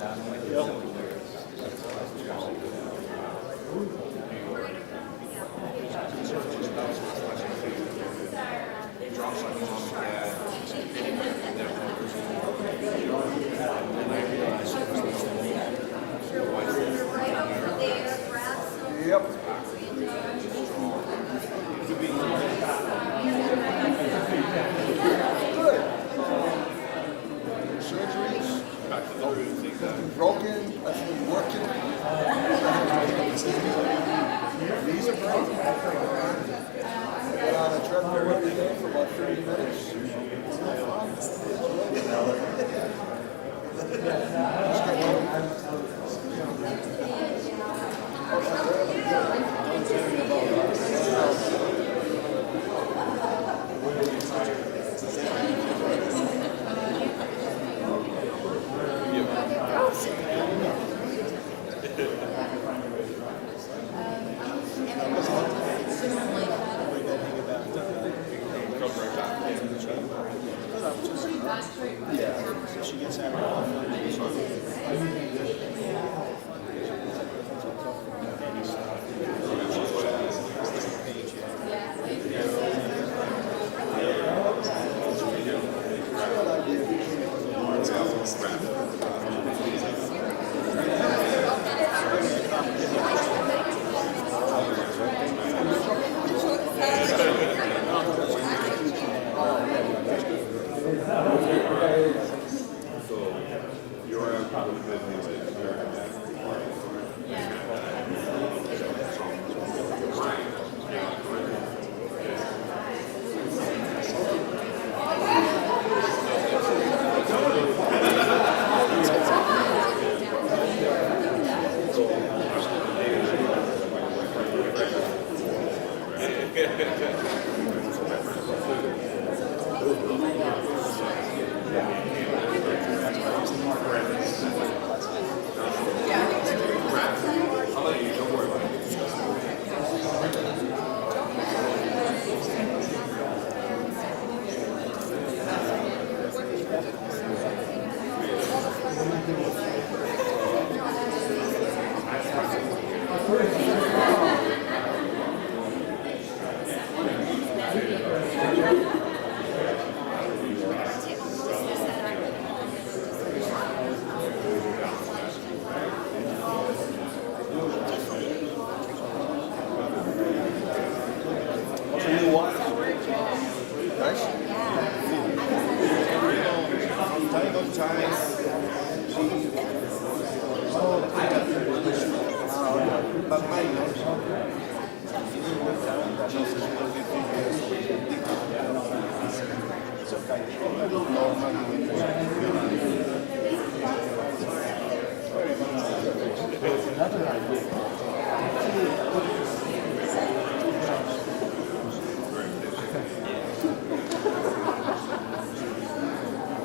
Yep. Good. Surgeries? Nothing broken, nothing working. Knees are broken. Get on a treadmill every day for about 30 minutes.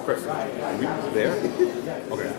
Chris, are we there? Okay.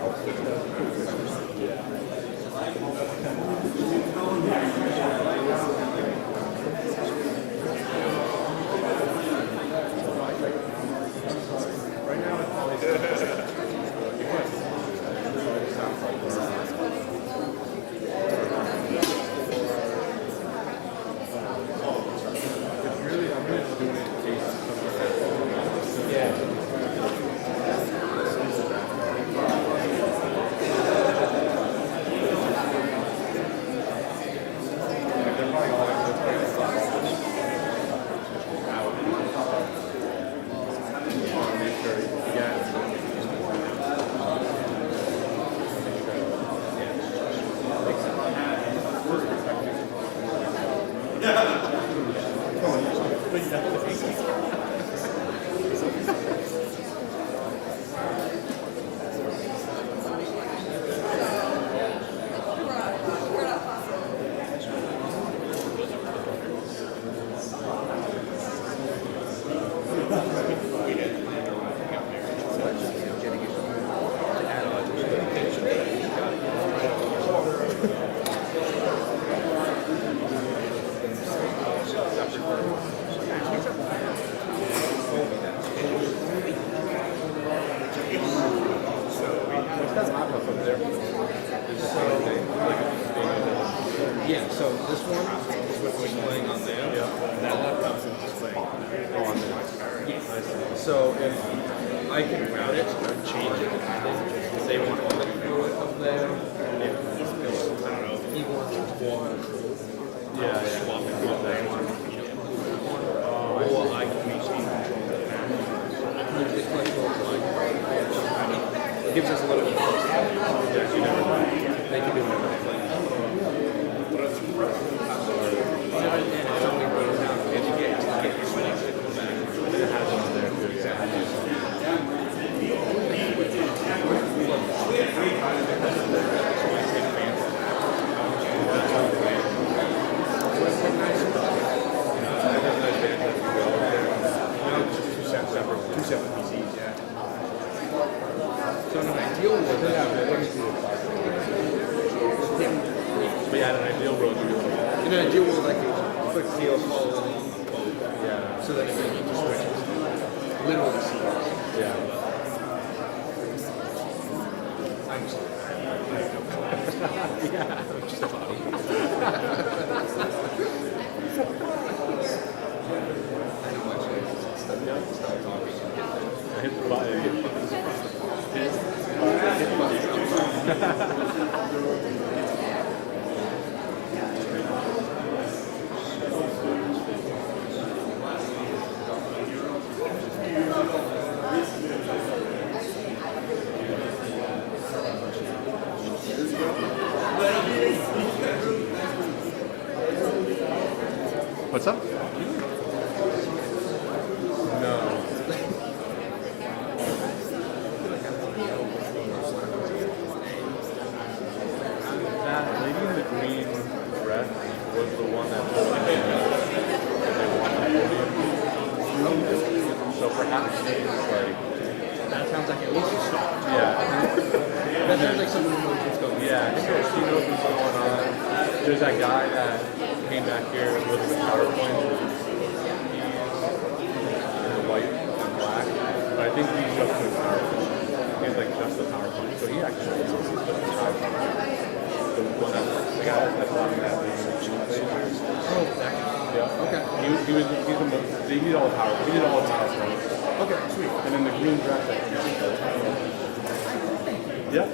So this one is what was playing on there. Yeah. That laptop's just playing Oh, on there. Yes. I see. So if I can route it or change it, if they want to click through it up there, if he's built, I don't know, if he wants to walk through, Yeah, yeah. swap it from there. Or I can reach the control of the camera. It gives us a little bit of they can do whatever they like. If something breaks down, if you get your switch, it goes back. It has one there too. Two separate PCs, yeah. So in an ideal world, But yeah, in an ideal world, you do it. in an ideal world, I could click the follow along both, Yeah. so that if they need to switch, it's literally seamless. Yeah. I'm sorry. Yeah. Just about. I know my choice. Stop talking. I hit the button. What's up? No. That lady in the green dress was the one that told me they won the podium. So perhaps she's like, That sounds like at least a start. yeah, That sounds like someone who knows what's going on. yeah. I think she knows what's going on. There's that guy that came back here with the PowerPoint. In the white and black. But I think he's just the PowerPoint. He's like just the PowerPoint. So he actually knows the PowerPoint. The one that the guy that's talking that Oh, that guy. yeah. Okay. He's the most, he did all the PowerPoint. He did all the PowerPoint. Okay, sweet. And then the green dress that yeah.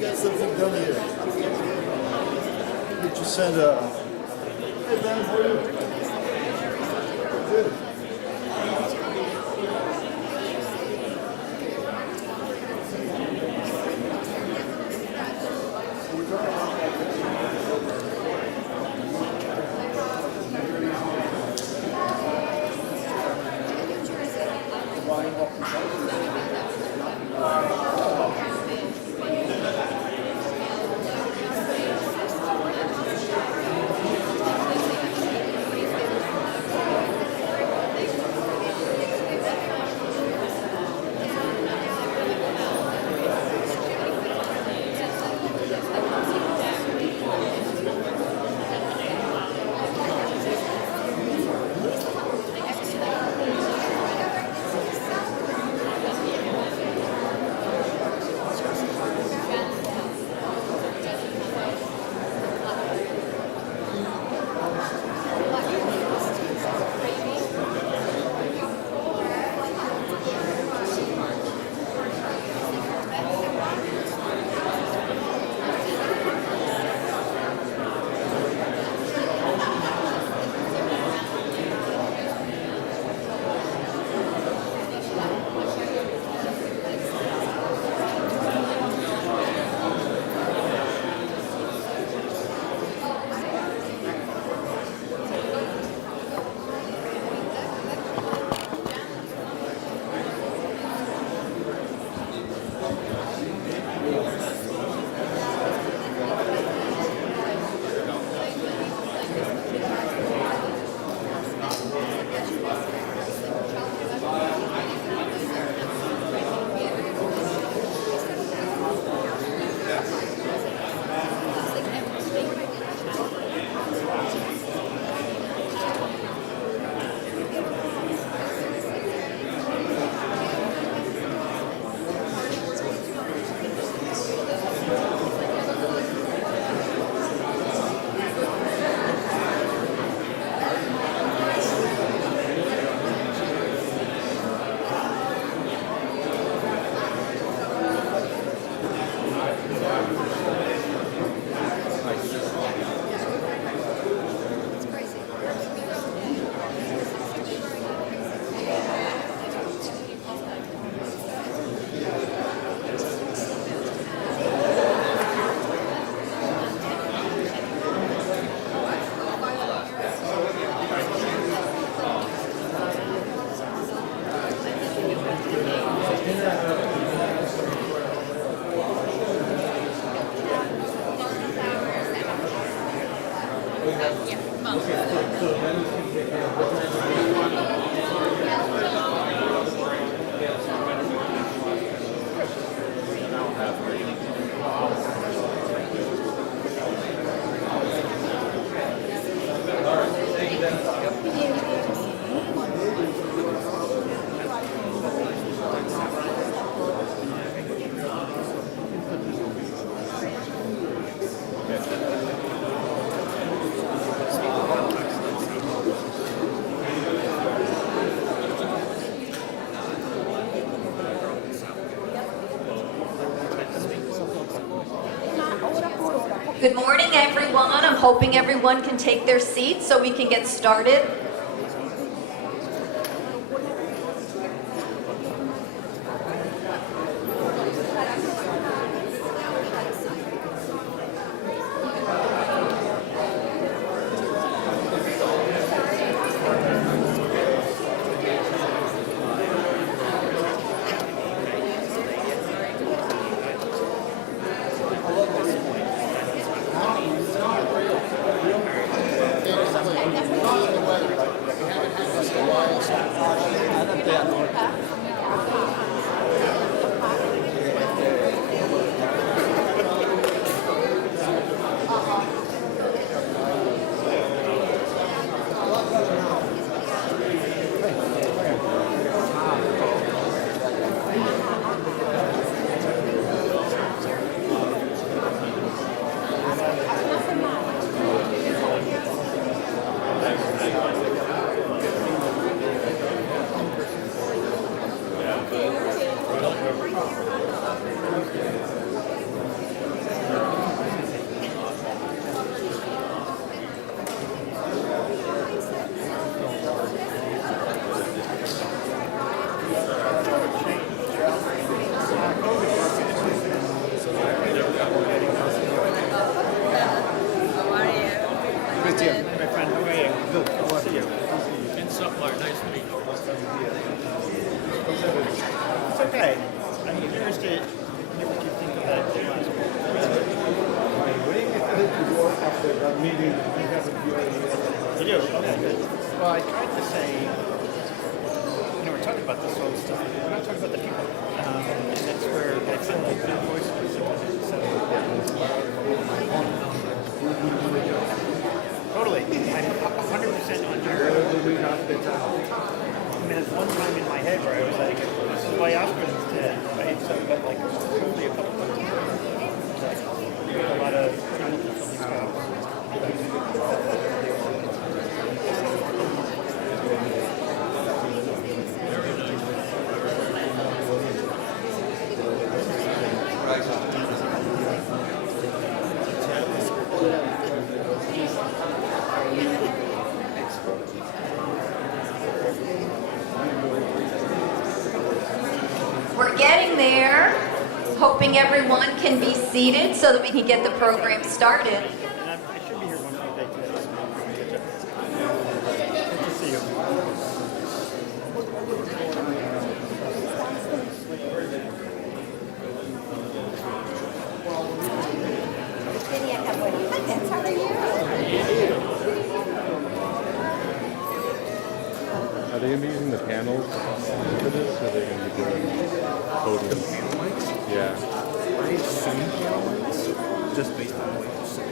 Got something done here. Did you send a? Hey Ben, how are you? Good. Good morning, everyone. I'm hoping everyone can take their seats so we can get started. Definitely. okay. I'm curious to hear what you think of that last one. What do you think you want after that meeting? You have a view idea. You do? Okay, good. Well, I tried to say, we're talking about this sort of stuff. We're not talking about the people. And that's where I feel like the voice is so totally. I'm 100% on your. I mean, there's one time in my head where I was like, this is why Oscar's dead, right? So, but like, totally a couple of times. A lot of We're getting there. Hoping everyone can be seated so that we can get the program started. And I should be here one more day today. Good to see you. How are you? Are they going to be using the panels for this, or are they going to be doing podium? Yeah. I assume panel lights, just based on what you said.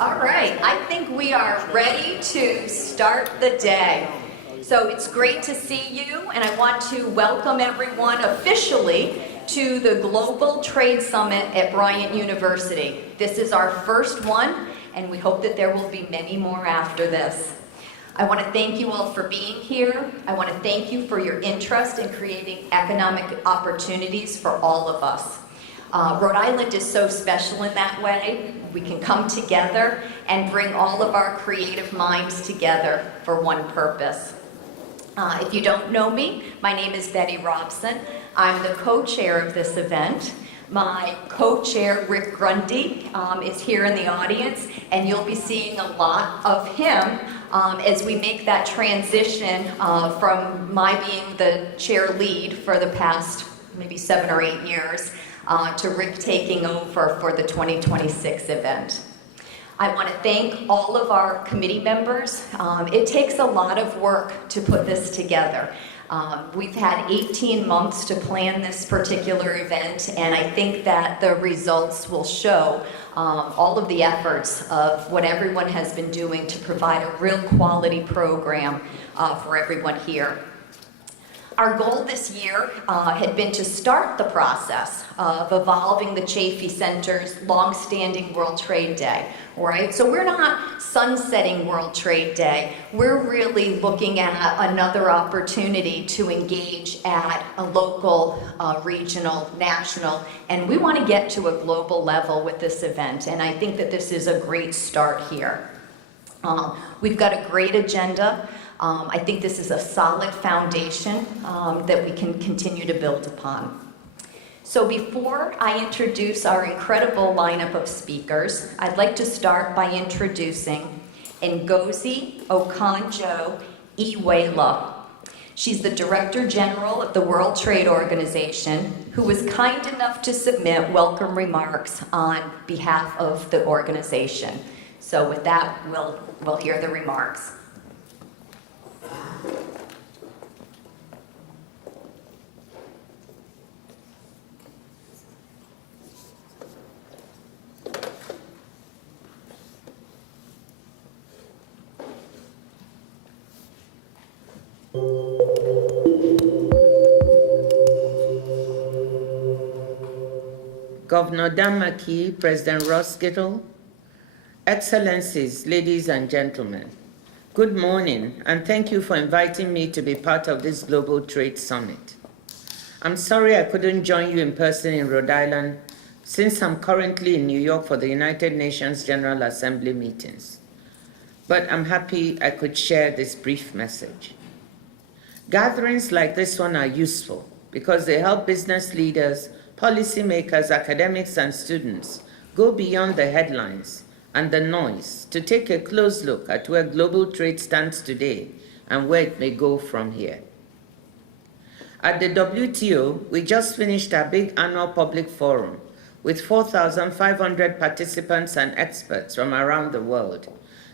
All right, I think we are ready to start the day. So it's great to see you, and I want to welcome everyone officially to the Global Trade Summit at Bryant University. This is our first one, and we hope that there will be many more after this. I want to thank you all for being here. I want to thank you for your interest in creating economic opportunities for all of us. Rhode Island is so special in that way. We can come together and bring all of our creative minds together for one purpose. If you don't know me, my name is Betty Robson. I'm the co-chair of this event. My co-chair, Rick Grundy, is here in the audience, and you'll be seeing a lot of him as we make that transition from my being the chair lead for the past maybe 7 or 8 years to Rick taking over for the 2026 event. I want to thank all of our committee members. It takes a lot of work to put this together. We've had 18 months to plan this particular event, and I think that the results will show all of the efforts of what everyone has been doing to provide a real quality program for everyone here. Our goal this year had been to start the process of evolving the Chafee Center's long-standing World Trade Day, right? So we're not sunsetting World Trade Day. We're really looking at another opportunity to engage at a local, regional, national, and we want to get to a global level with this event, and I think that this is a great start here. We've got a great agenda. I think this is a solid foundation that we can continue to build upon. So before I introduce our incredible lineup of speakers, I'd like to start by introducing Ngozi Okonjo-Iweala. She's the Director General of the World Trade Organization, who was kind enough to submit welcome remarks on behalf of the organization. So with that, we'll hear the remarks. Governor Dan McKee, President Ross Skittle, Excellencies, ladies and gentlemen, good morning, and thank you for inviting me to be part of this Global Trade Summit. I'm sorry I couldn't join you in person in Rhode Island since I'm currently in New York for the United Nations General Assembly meetings. But I'm happy I could share this brief message. Gatherings like this one are useful because they help business leaders, policymakers, academics, and students go beyond the headlines and the noise to take a close look at where global trade stands today and where it may go from here. At the WTO, we just finished our big annual public forum with 4,500 participants and experts from around the world.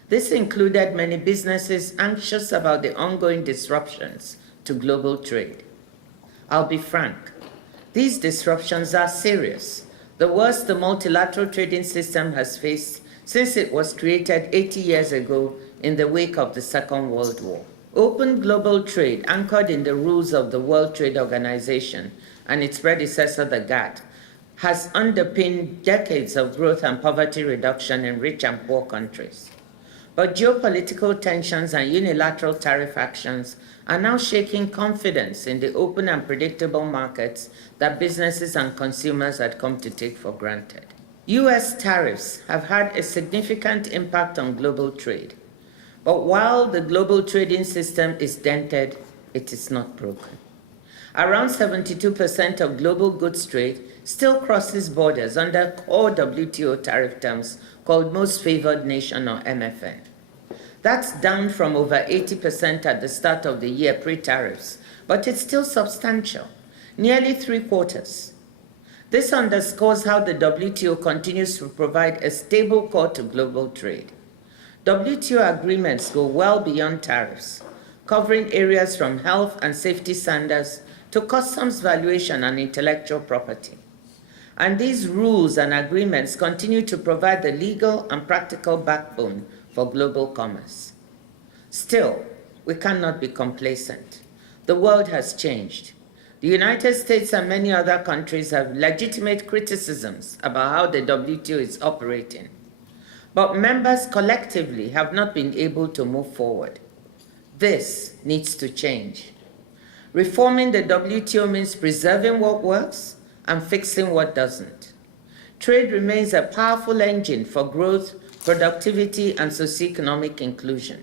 This included many businesses anxious about the ongoing disruptions to global trade. I'll be frank, these disruptions are serious, the worst the multilateral trading system has faced since it was created 80 years ago in the wake of the Second World War. Open global trade, anchored in the rules of the World Trade Organization and its predecessor, the GATT, has underpinned decades of growth and poverty reduction in rich and poor countries. But geopolitical tensions and unilateral tariff actions are now shaking confidence in the open and predictable markets that businesses and consumers had come to take for granted. US tariffs have had a significant impact on global trade. But while the global trading system is dented, it is not broken. Around 72% of global goods trade still crosses borders under core WTO tariff terms called Most Favored Nation, or MFN. That's down from over 80% at the start of the year pre-tariffs, but it's still substantial, nearly 3/4. This underscores how the WTO continues to provide a stable core to global trade. WTO agreements go well beyond tariffs, covering areas from health and safety standards to customs valuation and intellectual property. And these rules and agreements continue to provide the legal and practical backbone for global commerce. Still, we cannot be complacent. The world has changed. The United States and many other countries have legitimate criticisms about how the WTO is operating. But members collectively have not been able to move forward. This needs to change. Reforming the WTO means preserving what works and fixing what doesn't. Trade remains a powerful engine for growth, productivity, and socioeconomic inclusion.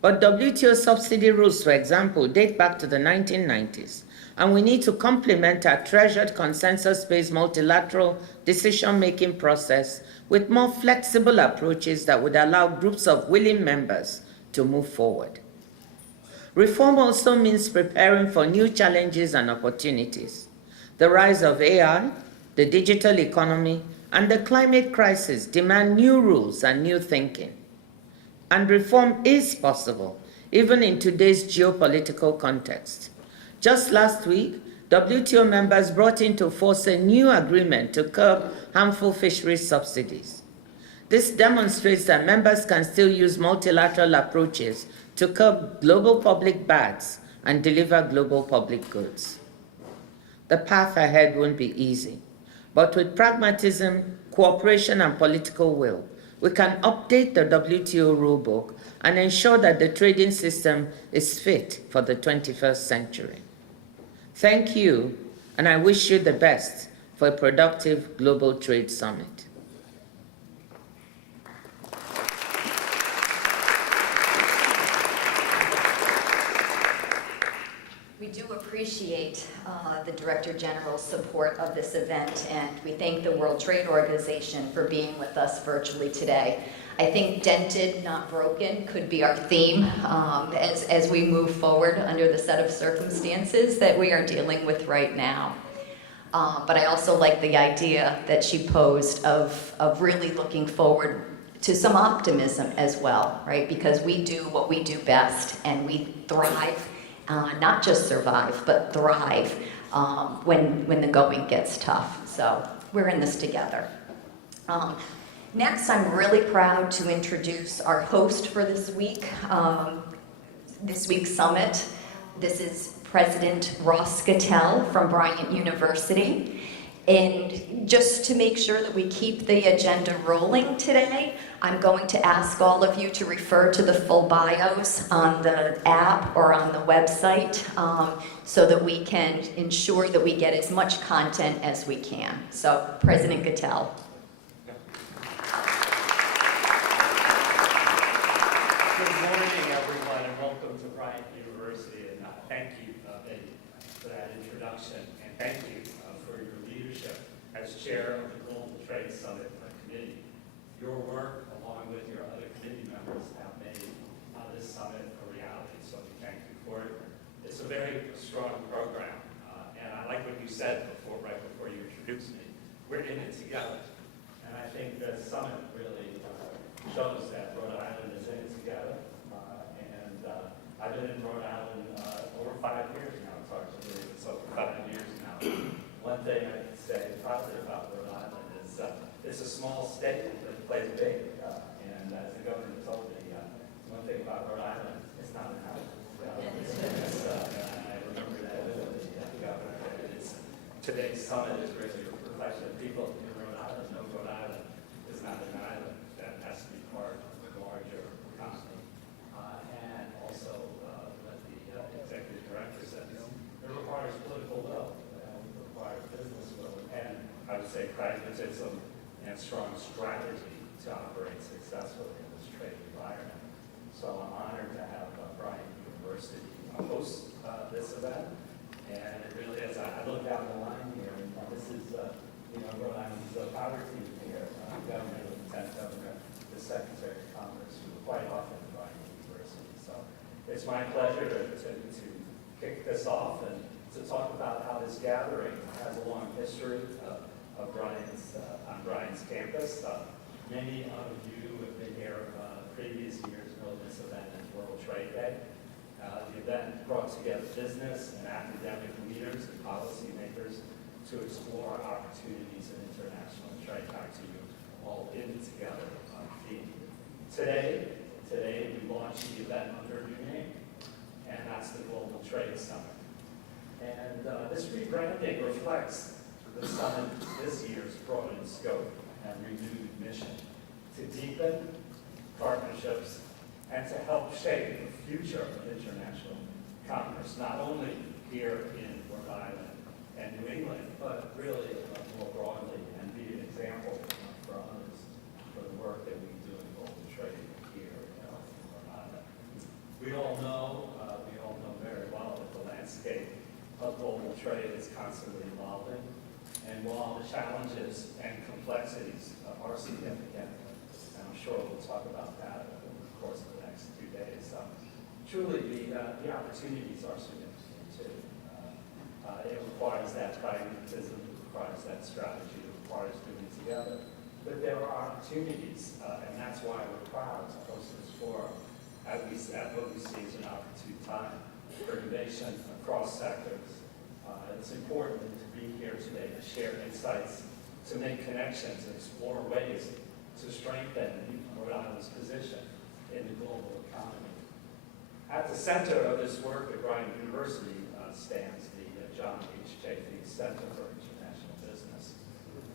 But WTO subsidy rules, for example, date back to the 1990s, and we need to complement our treasured consensus-based multilateral decision-making process with more flexible approaches that would allow groups of willing members to move forward. Reform also means preparing for new challenges and opportunities. The rise of AI, the digital economy, and the climate crisis demand new rules and new thinking. And reform is possible, even in today's geopolitical context. Just last week, WTO members brought into force a new agreement to curb harmful fisheries subsidies. This demonstrates that members can still use multilateral approaches to curb global public bads and deliver global public goods. The path ahead won't be easy, but with pragmatism, cooperation, and political will, we can update the WTO rulebook and ensure that the trading system is fit for the 21st century. Thank you, and I wish you the best for a productive Global Trade Summit. We do appreciate the Director General's support of this event, and we thank the World Trade Organization for being with us virtually today. I think dented, not broken could be our theme as we move forward under the set of circumstances that we are dealing with right now. But I also like the idea that she posed of really looking forward to some optimism as well, right? Because we do what we do best, and we thrive, not just survive, but thrive when the going gets tough. So we're in this together. Next, I'm really proud to introduce our host for this week's summit. This is President Ross Gattell from Bryant University. And just to make sure that we keep the agenda rolling today, I'm going to ask all of you to refer to the full bios on the app or on the website so that we can ensure that we get as much content as we can. So, President Gattel. Good morning, everyone, and welcome to Bryant University. And thank you, Betty, for that introduction. And thank you for your leadership as chair of the Global Trade Summit Committee. Your work, along with your other committee members, have made this summit a reality. So we thank you for it. It's a very strong program. And I like what you said before, right before you introduced me. We're in it together. And I think the summit really shows that Rhode Island is in it together. I've been in Rhode Island over 5 years now. It's hard to believe it's over 5 years now. One thing I can say proudly about Rhode Island is it's a small state, but it plays big. And as the governor told me, one thing about Rhode Island, it's not an island. I remember that with the governor. Today's summit is really a reflection of people in Rhode Island. No, Rhode Island is not an island. That has to be part of the larger economy. And also, what the executive director says, it requires political will, it requires business will, and I would say pragmatism and strong strategy to operate successfully in this trade environment. So I'm honored to have Bryant University host this event. And it really is, I look down the line here, and this is, Rhode Island's power team here, Governor, Lieutenant Governor, the Secretary of Commerce, who quite often at Bryant University. So it's my pleasure to kick this off and to talk about how this gathering has a long history of on Bryant's campus. Many of you have been here previous years, know this event as World Trade Day. The event brought together business and academic leaders and policymakers to explore opportunities in international trade. Back to you all in together theme. Today we launch the event under a new name, and that's the Global Trade Summit. And this rebranding reflects the summit this year's broadened scope and renewed mission to deepen partnerships and to help shape the future of international commerce, not only here in Rhode Island and New England, but really more broadly, and be an example for others for the work that we do in global trade here in Rhode Island. We all know very well that the landscape of global trade is constantly evolving, and while the challenges and complexities are significant, and I'm sure we'll talk about that over the course of the next 2 days, truly the opportunities are significant too. It requires that pragmatism, it requires that strategy, it requires doing it together. But there are opportunities, and that's why we're proud to host this forum at what we see as an opportune time for innovation across sectors. It's important to be here today to share insights, to make connections, and explore ways to strengthen Rhode Island's position in the global economy. At the center of this work at Bryant University stands the John H. Chafee Center for International Business.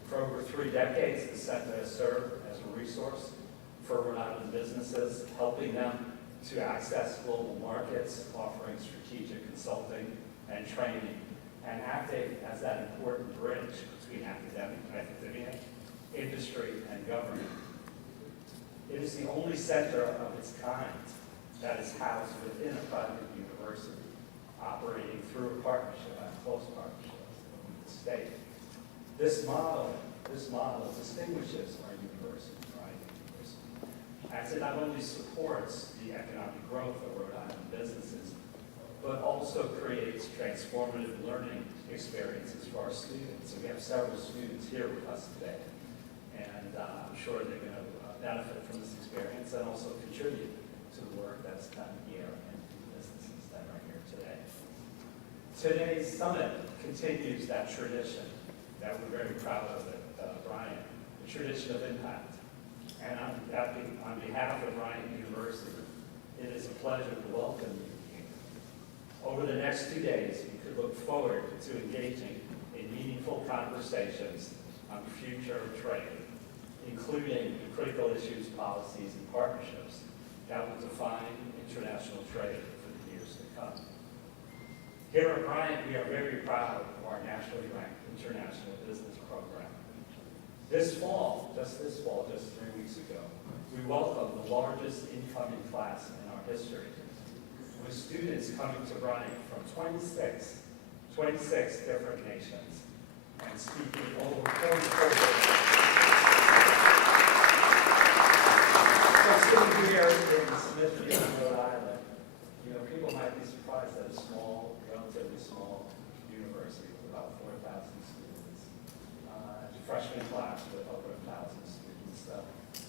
For over 3 decades, the center has served as a resource for Rhode Island businesses, helping them to access global markets, offering strategic consulting and training, and acting as that important bridge between academia, industry, and government. It is the only center of its kind that is housed within a private university, operating through a partnership, a close partnership with the state. This model distinguishes our university, Bryant University, as it not only supports the economic growth of Rhode Island businesses, but also creates transformative learning experiences for our students. And we have several students here with us today, and I'm sure they're going to benefit from this experience and also contribute to the work that's done here and the businesses that are here today. Today's summit continues that tradition that we're very proud of at Bryant, the tradition of impact. And on behalf of Bryant University, it is a pleasure to welcome you here. Over the next 2 days, you could look forward to engaging in meaningful meaningful conversations on the future of trade, including the critical issues, policies, and partnerships that will define international trade for the years to come. Here at Bryant, we are very proud of our nationally ranked international business program. This fall, just 3 weeks ago, we welcomed the largest incoming class in our history, with students coming to Bryant from 26 different nations and speaking over 44 languages. So sitting here in Smithfield, Rhode Island, people might be surprised that a relatively small university with about 4,000 students, freshman class with over 1,000 students,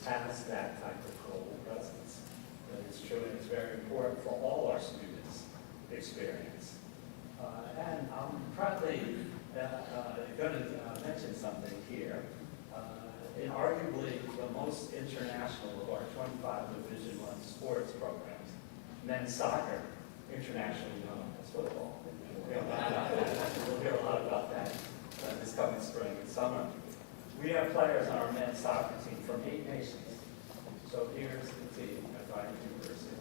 has that type of global presence. That is true, and it's very important for all our students' experience. And I'm proudly going to mention something here. In arguably the most international of our 25 Division I sports programs, men's soccer, internationally known as football. We'll hear a lot about that this coming spring and summer. We have players on our men's soccer team from 8 nations. So here's the team at Bryant University.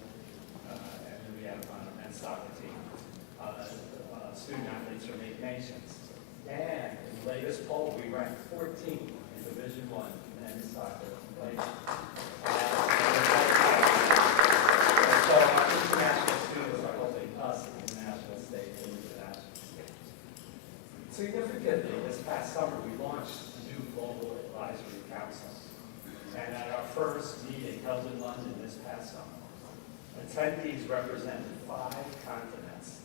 And then we have on our men's soccer team student athletes from 8 nations. And in the latest poll, we ranked 14th in Division I men's soccer. So our international students are holding us in the national stage and international stage. Significantly, this past summer, we launched a new Global Advisory Council. And at our first meeting held in London this past summer, attendees represented 5 continents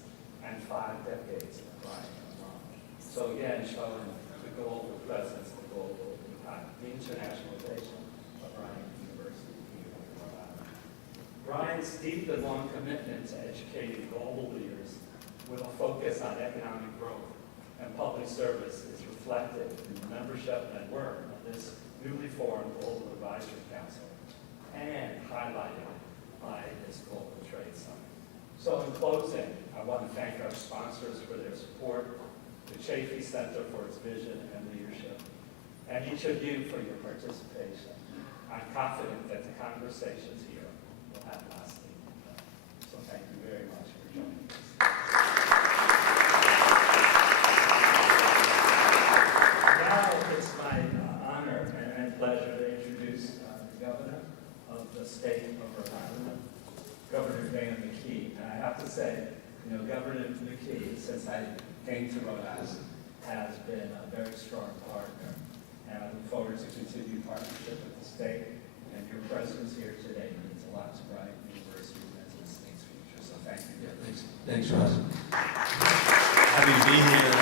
and 5 decades of Bryant alone. So again, showing the global presence, the global impact, the internationalization of Bryant University here in Rhode Island. Bryant's deep and long commitment to educating global leaders with a focus on economic growth and public service is reflected in the membership and work of this newly formed Global Advisory Council and highlighted by this Global Trade Summit. So in closing, I want to thank our sponsors for their support, the Chafee Center for its vision and leadership, and each of you for your participation. I'm confident that the conversations here will have lasting impact. So thank you very much for joining us. Now it's my honor and pleasure to introduce the governor of the state of Rhode Island, Governor Van McKee. And I have to say, Governor McKee, since I came to Rhode Island, has been a very strong partner. And I look forward to continued partnership with the state. And your presence here today means a lot to Bryant University and the state's future. So thank you. Yeah, thanks, Ross. Happy to be here.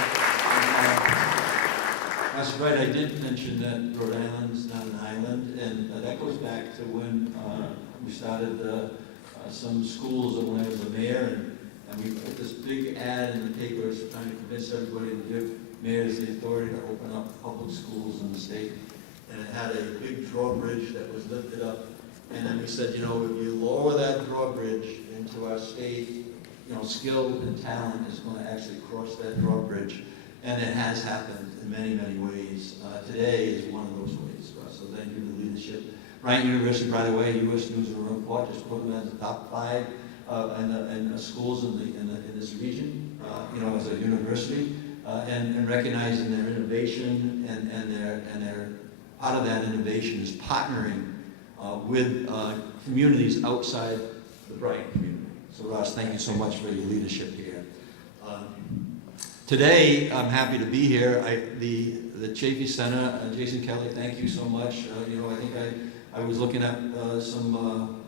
That's right, I did mention that Rhode Island is not an island, and that goes back to when we started some schools when I was the mayor, and we put this big ad in the papers trying to convince everybody to give mayors the authority to open up public schools in the state. And it had a big drawbridge that was lifted up. And then we said, if you lower that drawbridge into our state, skill and talent is going to actually cross that drawbridge. And it has happened in many, many ways. Today is one of those ways. So thank you to the leadership. Bryant University, by the way, U.S. News and World Report just put them as the top 5 and schools in this region, as a university, and recognizing their innovation and their part of that innovation is partnering with communities outside the Bryant community. So Ross, thank you so much for your leadership here. Today, I'm happy to be here. The Chafee Center, Jason Kelly, thank you so much. I think I was looking at some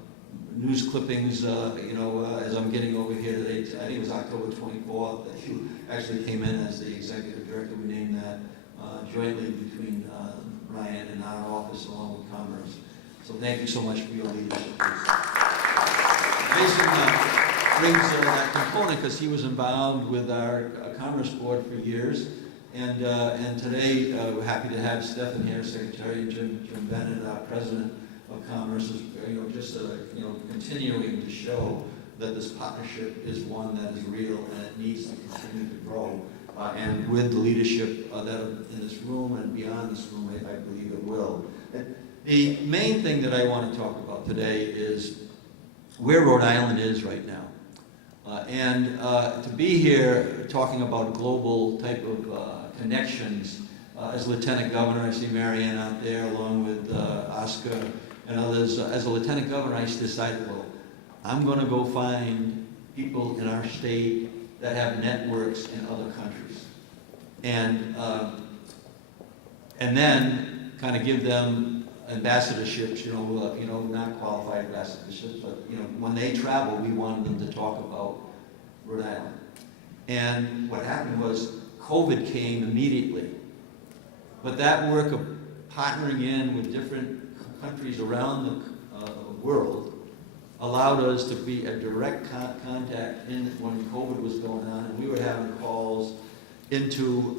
news clippings, as I'm getting over here today. I think it was October 24th that you actually came in as the executive director. We named that jointly between Ryan and our office along with Commerce. So thank you so much for your leadership. Jason brings that component because he was involved with our Commerce Board for years. And today we're happy to have Stephen here, Secretary, and Jim Bennett, our President of Commerce, is continuing to show that this partnership is one that is real and it needs to continue to grow. and with the leadership that are in this room and beyond this room, I believe it will. The main thing that I want to talk about today is where Rhode Island is right now. To be here talking about global type of connections, as Lieutenant Governor, I see Marianne out there along with Oscar and others. As a Lieutenant Governor, I decided, well, I'm going to go find people in our state that have networks in other countries. And then kind of give them ambassadorships, not qualified ambassadorships, but when they travel, we wanted them to talk about Rhode Island. And what happened was COVID came immediately. But that work of partnering in with different countries around the world allowed us to be a direct contact when COVID was going on, and we were having calls into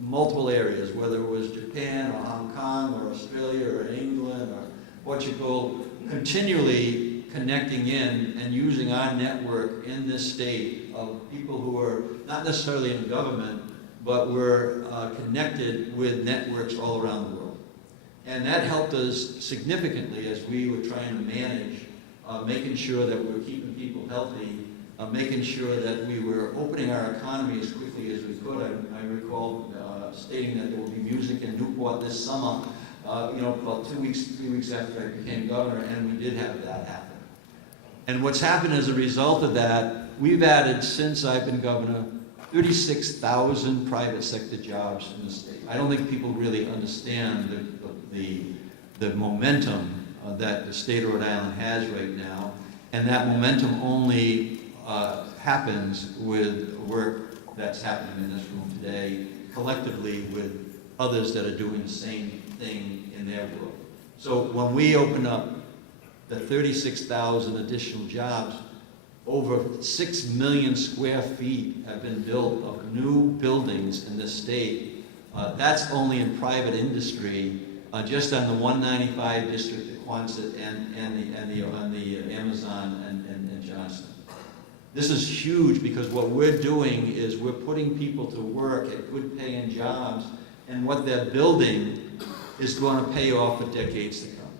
multiple areas, whether it was Japan or Hong Kong or Australia or England or Portugal, continually connecting in and using our network in this state of people who are not necessarily in government, but were connected with networks all around the world. And that helped us significantly as we were trying to manage making sure that we were keeping people healthy, making sure that we were opening our economy as quickly as we could. I recall stating that there will be music in Newport this summer, about 3 weeks after I became governor, and we did have that happen. And what's happened as a result of that, we've added, since I've been governor, 36,000 private sector jobs in the state. I don't think people really understand the momentum that the state of Rhode Island has right now, and that momentum only happens with work that's happening in this room today, collectively with others that are doing the same thing in their world. So when we open up the 36,000 additional jobs, over 6 million square feet have been built of new buildings in this state. That's only in private industry, just on the 195 district at Quonset and the Amazon and Johnston. This is huge because what we're doing is we're putting people to work at good paying jobs, and what they're building is going to pay off for decades to come.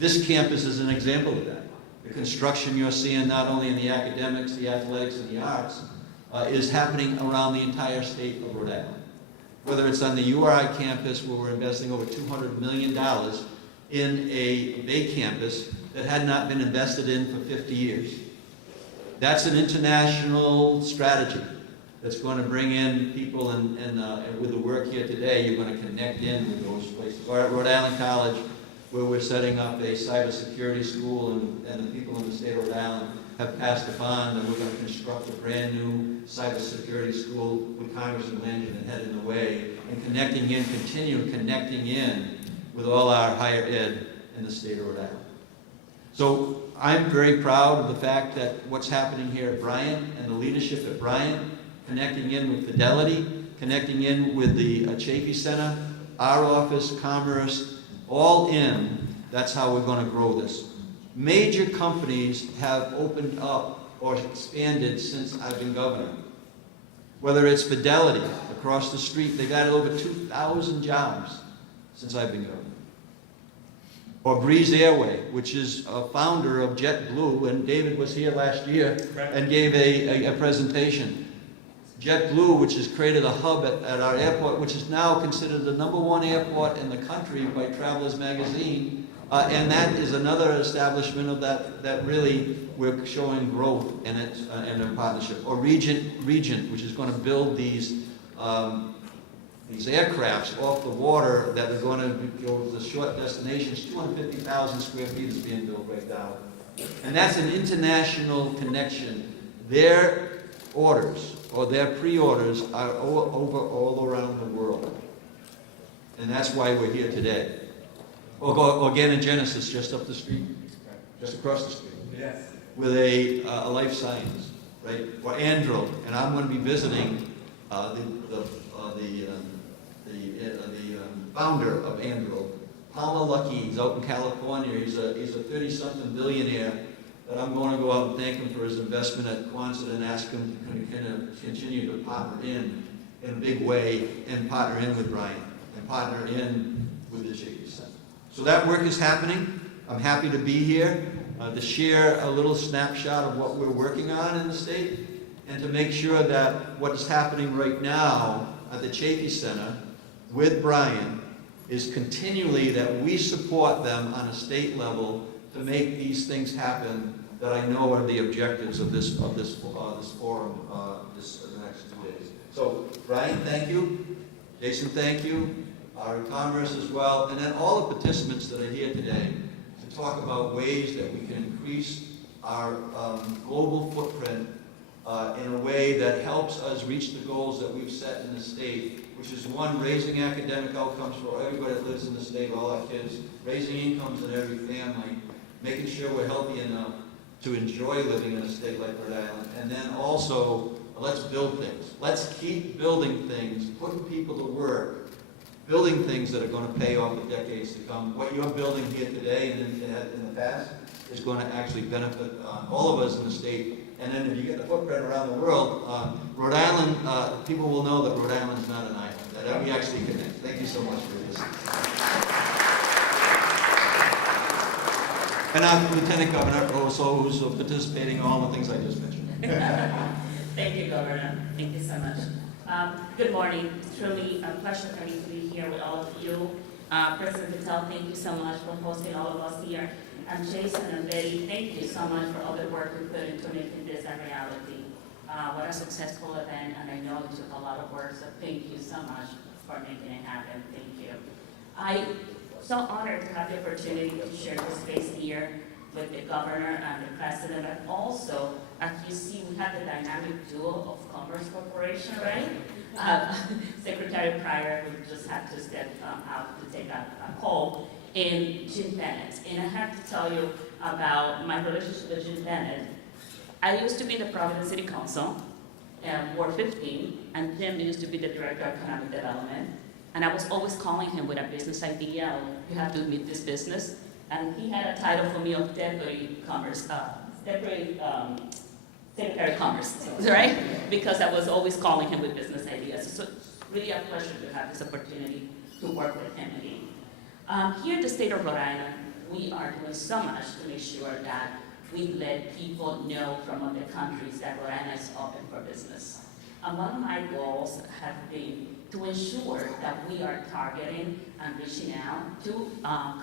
This campus is an example of that. The construction you're seeing, not only in the academics, the athletics, and the arts, is happening around the entire state of Rhode Island. Whether it's on the URI campus, where we're investing over $200 million in a Bay campus that had not been invested in for 50 years. That's an international strategy that's going to bring in people, and with the work here today, you're going to connect in with those places. Or at Rhode Island College, where we're setting up a cybersecurity school, and the people in the state of Rhode Island have passed a bond, and we're going to construct a brand new cybersecurity school with Congressman Langevin heading the way, and continue connecting in with all our higher ed in the state of Rhode Island. So I'm very proud of the fact that what's happening here at Bryant and the leadership at Bryant, connecting in with Fidelity, connecting in with the Chafee Center, our office, Commerce, all in. That's how we're going to grow this. Major companies have opened up or expanded since I've been governor. Whether it's Fidelity across the street, they've added over 2,000 jobs since I've been governor. Or Breeze Airway, which is a founder of JetBlue, and David was here last year and gave a presentation. JetBlue, which has created a hub at our airport, which is now considered the #1 airport in the country by Travelers Magazine, and that is another establishment of that really we're showing growth in it and in partnership. Or Regent, which is going to build these aircrafts off the water that are going to go to the short destinations. 250,000 square feet is being built right now. And that's an international connection. Their orders or their pre-orders are all around the world. And that's why we're here today. Organic Genesis just up the street, just across the street, with a life science, right? Or Andro, and I'm going to be visiting the founder of Andro, Palmer Luckey. He's out in California. He's a 30-something billionaire that I'm going to go out and thank him for his investment at Quonset and ask him to continue to partner in in a big way and partner in with Bryant and partner in with the Chafee Center. So that work is happening. I'm happy to be here to share a little snapshot of what we're working on in the state and to make sure that what is happening right now at the Chafee Center with Bryant is continually that we support them on a state level to make these things happen that I know are the objectives of this forum the next 2 days. So, Brian, thank you. Jason, thank you. Our Commerce as well, and then all the participants that are here today to talk about ways that we can increase our global footprint in a way that helps us reach the goals that we've set in the state, which is one, raising academic outcomes for everybody that lives in the state, all our kids, raising incomes in every family, making sure we're healthy enough to enjoy living in a state like Rhode Island, and then also, let's build things. Let's keep building things, putting people to work, building things that are going to pay off in decades to come. What you're building here today and in the past is going to actually benefit all of us in the state. And then if you get the footprint around the world, Rhode Island, people will know that Rhode Island is not an island, that we actually connect. Thank you so much for listening. And I'm Lieutenant Governor also, who's participating in all the things I just mentioned. Thank you, Governor. Thank you so much. Good morning. It's truly a pleasure for me to be here with all of you. President Patel, thank you so much for hosting all of us here. And Jason and Betty, thank you so much for all the work we put into making this a reality. What a successful event, and I know it took a lot of work, so thank you so much for making it happen. Thank you. I'm so honored to have the opportunity to share this space here with the governor and the president, but also, as you see, we have the dynamic duo of Commerce Corporation, right? Secretary Pryor, who just had to step out to take a call, and Jim Bennett. And I have to tell you about my relationship with Jim Bennett. I used to be the Providence City Council, Ward 15, and Jim used to be the Director of Economic Development. And I was always calling him with a business idea, you have to meet this business. And he had a title for me of Deputy Commerce, Secretary of Commerce, right? Because I was always calling him with business ideas. So it's really a pleasure to have this opportunity to work with him again. Here in the state of Rhode Island, we are doing so much to make sure that we let people know from other countries that Rhode Island is open for business. And one of my goals have been to ensure that we are targeting and reaching out to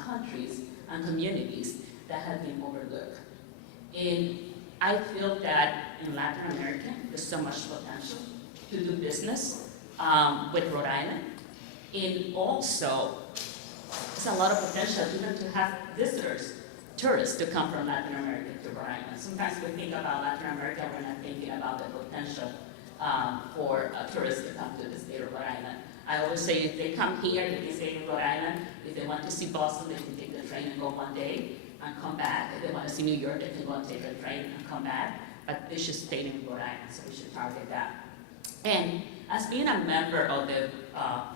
countries and communities that have been overlooked. And I feel that in Latin America, there's so much potential to do business with Rhode Island. And also, there's a lot of potential even to have visitors, tourists to come from Latin America to Rhode Island. Sometimes we think about Latin America, we're not thinking about the potential for tourists to come to the state of Rhode Island. I always say if they come here, they can stay in Rhode Island. If they want to see Boston, they can take the train and go one day and come back. If they want to see New York, they can go and take the train and come back. But they should stay in Rhode Island, so we should target that. And as being a member of the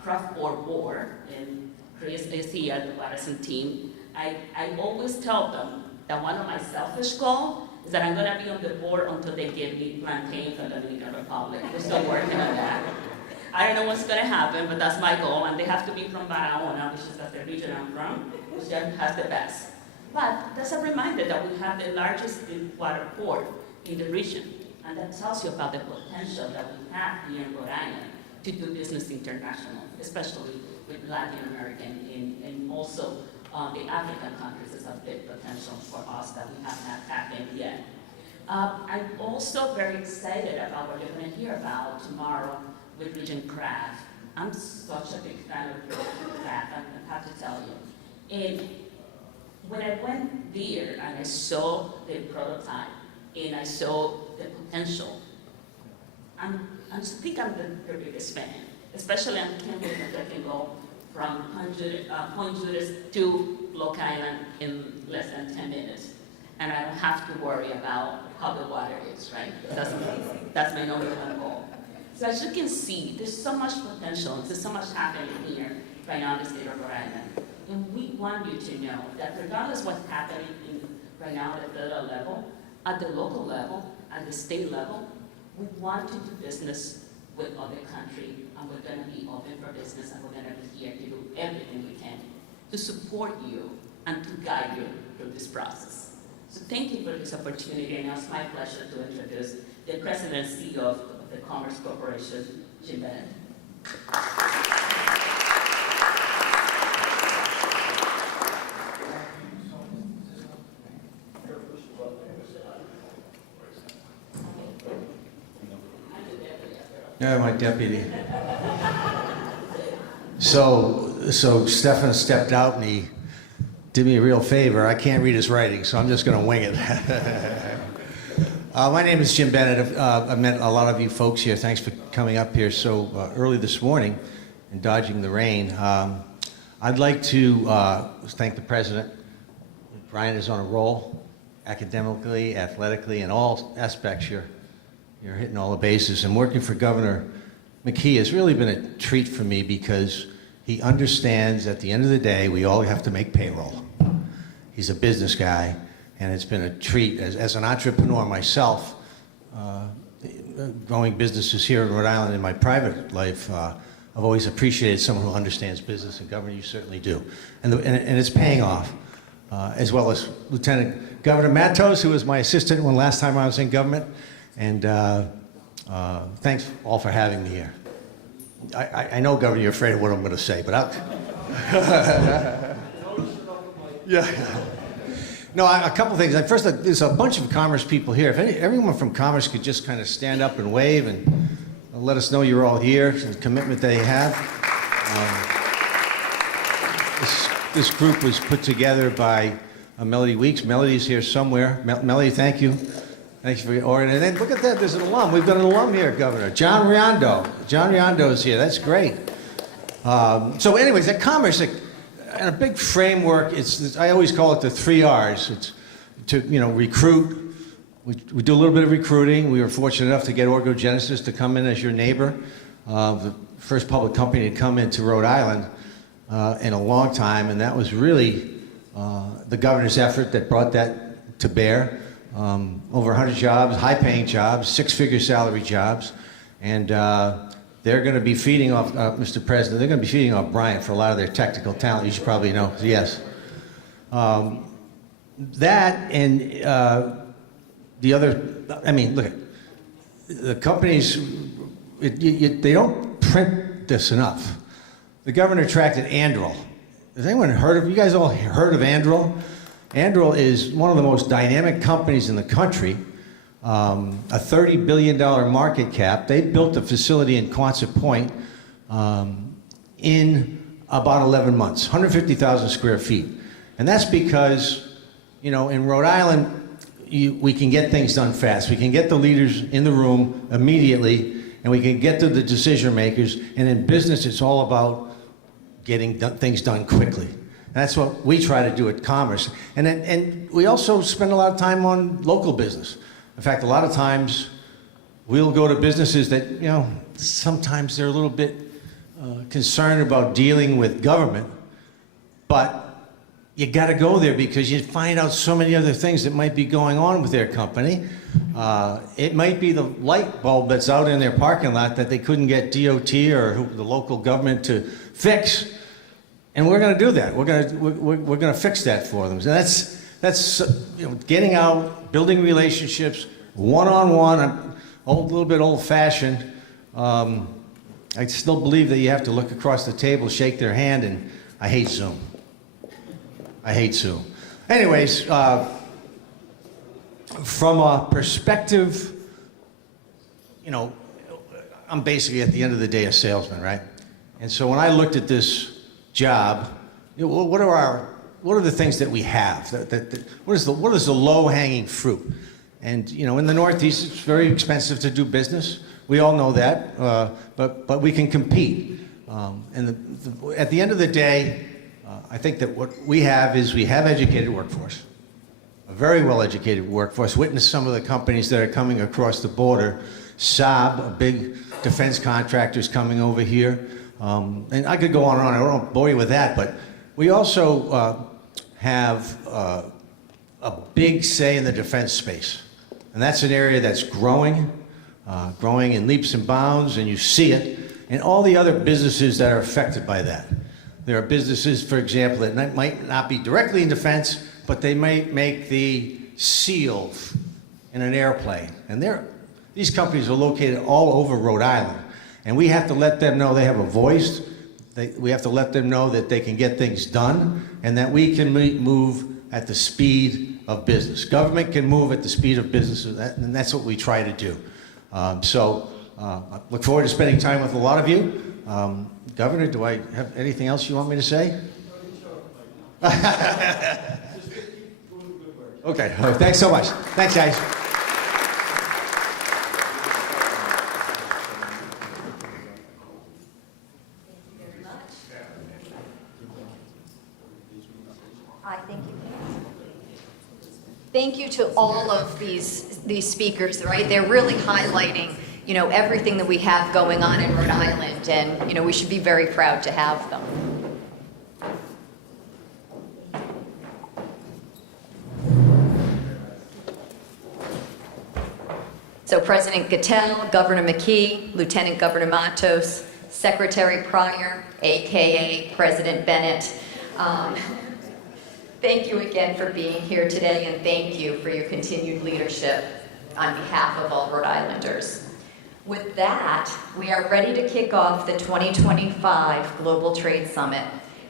cross-border board, and Chris is here, the Watterson team, I always tell them that one of my selfish goals is that I'm going to be on the board until they give me plantain from the Dominican Republic. We're still working on that. I don't know what's going to happen, but that's my goal, and they have to be from Barahona, which is the region I'm from, which has the best. But that's a reminder that we have the largest water port in the region, and that tells you about the potential that we have here in Rhode Island to do business international, especially with Latin American and also the African countries is a big potential for us that we have not happened yet. I'm also very excited about what you're going to hear about tomorrow with Regent Craft. I'm such a big fan of Craft, I have to tell you. And when I went there and I saw the prototype and I saw the potential, I think I'm their biggest fan, especially I can't believe that they can go from Point Judas to Block Island in less than 10 minutes. And I don't have to worry about how the water is, right? That's my number one goal. So as you can see, there's so much potential, there's so much happening here right now in the state of Rhode Island. And we want you to know that regardless of what's happening right now at the federal level, at the local level, at the state level, we want to do business with other countries, and we're going to be open for business, and we're going to be here to do everything we can to support you and to guide you through this process. So thank you for this opportunity, and it's my pleasure to introduce the President and CEO of the Commerce Corporation, Jim Bennett. Yeah, my deputy. So Stefan stepped out and he did me a real favor. I can't read his writing, so I'm just going to wing it. My name is Jim Bennett. I've met a lot of you folks here. Thanks for coming up here so early this morning and dodging the rain. I'd like to thank the president. Bryant is on a roll, academically, athletically, in all aspects. You're hitting all the bases. And working for Governor McKee has really been a treat for me because he understands at the end of the day, we all have to make payroll. He's a business guy, and it's been a treat. As an entrepreneur myself, growing businesses here in Rhode Island in my private life, I've always appreciated someone who understands business, and Governor, you certainly do. And it's paying off, as well as Lieutenant Governor Matos, who was my assistant when last time I was in government. And thanks all for having me here. I know, Governor, you're afraid of what I'm going to say, but I'll... Yeah. No, a couple things. First, there's a bunch of Commerce people here. If everyone from Commerce could just kind of stand up and wave and let us know you're all here, the commitment they have. This group was put together by Melody Weeks. Melody's here somewhere. Melody, thank you. Thanks for ordering. And then look at that, there's an alum. We've got an alum here, Governor. John Riondo. John Riondo is here. That's great. So anyways, at Commerce, in a big framework, I always call it the 3 R's. It's to recruit. We do a little bit of recruiting. We were fortunate enough to get Orgogenesis to come in as your neighbor, the first public company to come into Rhode Island in a long time, and that was really the governor's effort that brought that to bear. Over 100 jobs, high-paying jobs, 6-figure salary jobs, and they're going to be feeding off, Mr. President, they're going to be feeding off Bryant for a lot of their technical talent. You should probably know, yes. That and the other, I mean, look, the companies, they don't print this enough. The governor attracted Anduril. Has anyone heard of, you guys all heard of Anduril? Anduril is one of the most dynamic companies in the country, a $30 billion market cap. They built a facility in Quonset Point in about 11 months, 150,000 square feet. And that's because, in Rhode Island, we can get things done fast. We can get the leaders in the room immediately, and we can get to the decision makers. And in business, it's all about getting things done quickly. And that's what we try to do at Commerce. And we also spend a lot of time on local business. In fact, a lot of times we'll go to businesses that, sometimes they're a little bit concerned about dealing with government, but you got to go there because you find out so many other things that might be going on with their company. It might be the light bulb that's out in their parking lot that they couldn't get DOT or the local government to fix. And we're going to do that. We're going to fix that for them. So that's getting out, building relationships, one-on-one. I'm a little bit old-fashioned. I still believe that you have to look across the table, shake their hand, and I hate Zoom. I hate Zoom. Anyways, from a perspective, I'm basically at the end of the day a salesman, right? And so when I looked at this job, what are the things that we have? What is the low-hanging fruit? And in the Northeast, it's very expensive to do business. We all know that, but we can compete. And at the end of the day, I think that what we have is we have educated workforce, a very well-educated workforce. Witness some of the companies that are coming across the border. Saab, a big defense contractor, is coming over here. And I could go on and on. I won't bore you with that, but we also have a big say in the defense space. And that's an area that's growing. growing in leaps and bounds, and you see it, and all the other businesses that are affected by that. There are businesses, for example, that might not be directly in defense, but they might make the seals in an airplane. And these companies are located all over Rhode Island. And we have to let them know they have a voice. We have to let them know that they can get things done and that we can move at the speed of business. Government can move at the speed of business, and that's what we try to do. I look forward to spending time with a lot of you. Governor, do I have anything else you want me to say? Okay, thanks so much. Thanks, guys. Thank you to all of these speakers, right? They're really highlighting, everything that we have going on in Rhode Island, and, we should be very proud to have them. So President Gattell, Governor McKee, Lieutenant Governor Matos, Secretary Pryor, AKA President Bennett. Thank you again for being here today, and thank you for your continued leadership on behalf of all Rhode Islanders. With that, we are ready to kick off the 2025 Global Trade Summit,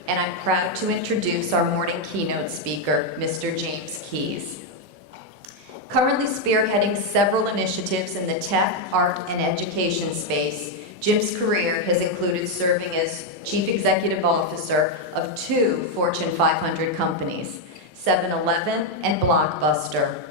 and I'm proud to introduce our morning keynote speaker, Mr. James Keys. Currently spearheading several initiatives in the tech, art, and education space, Jim's career has included serving as Chief Executive Officer of 2 Fortune 500 companies, 7-Eleven and Blockbuster,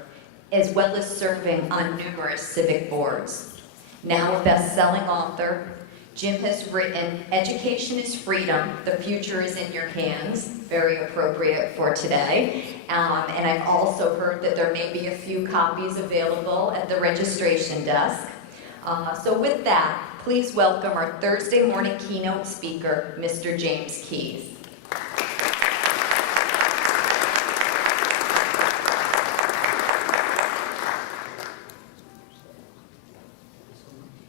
as well as serving on numerous civic boards. Now a best-selling author, Jim has written Education is Freedom, the Future is in Your Hands, very appropriate for today. And I've also heard that there may be a few copies available at the registration desk. So with that, please welcome our Thursday morning keynote speaker, Mr. James Keys.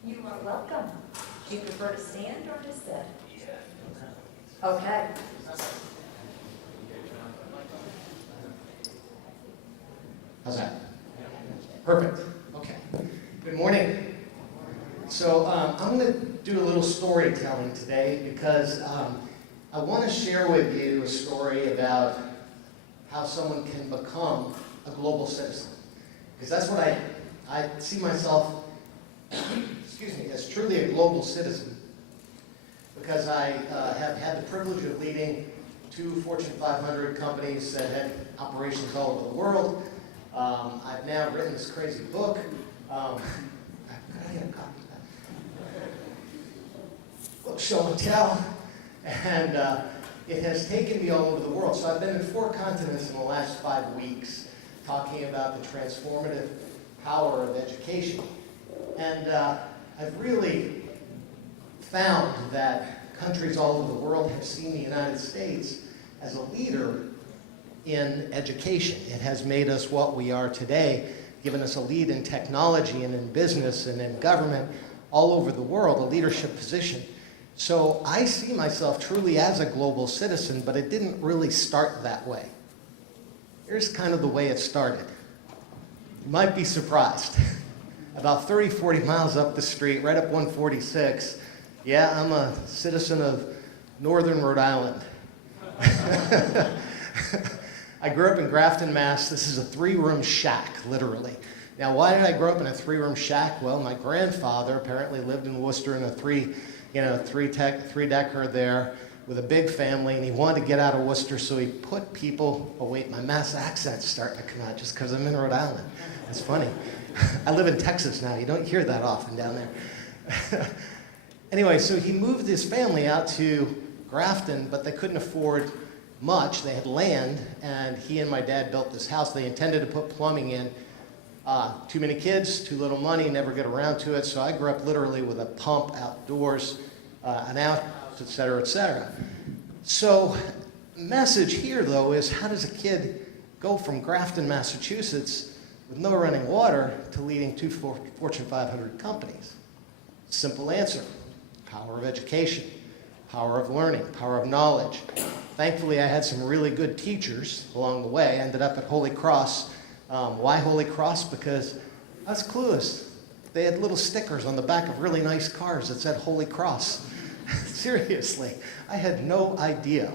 You are welcome. Do you prefer to stand or to sit? Okay. How's that? Perfect. Okay. Good morning. So I'm going to do a little storytelling today because I want to share with you a story about how someone can become a global citizen. Because that's what I see myself, as truly a global citizen. Because I have had the privilege of leading 2 Fortune 500 companies that had operations all over the world. I've now written this crazy book. Could I get a copy? Show and tell, and it has taken me all over the world. So I've been in 4 continents in the last 5 weeks talking about the transformative power of education. And I've really found that countries all over the world have seen the United States as a leader in education. It has made us what we are today, given us a lead in technology and in business and in government all over the world, a leadership position. So I see myself truly as a global citizen, but it didn't really start that way. Here's kind of the way it started. You might be surprised. About 30, 40 miles up the street, right up 146, yeah, I'm a citizen of northern Rhode Island. I grew up in Grafton, Mass. This is a 3-room shack, literally. Now, why did I grow up in a 3-room shack? Well, my grandfather apparently lived in Worcester in a three-decker there with a big family, and he wanted to get out of Worcester, so he put people, oh wait, my Mass accent's starting to come out just because I'm in Rhode Island. It's funny. I live in Texas now. You don't hear that often down there. Anyway, so he moved his family out to Grafton, but they couldn't afford much. They had land, and he and my dad built this house. They intended to put plumbing in. Too many kids, too little money, never get around to it. So I grew up literally with a pump outdoors, an outhouse, et cetera, et cetera. So the message here, though, is how does a kid go from Grafton, Massachusetts with no running water to leading 2 Fortune 500 companies? Simple answer: power of education, power of learning, power of knowledge. Thankfully, I had some really good teachers along the way. I ended up at Holy Cross. Why Holy Cross? Because I was clueless. They had little stickers on the back of really nice cars that said Holy Cross. Seriously, I had no idea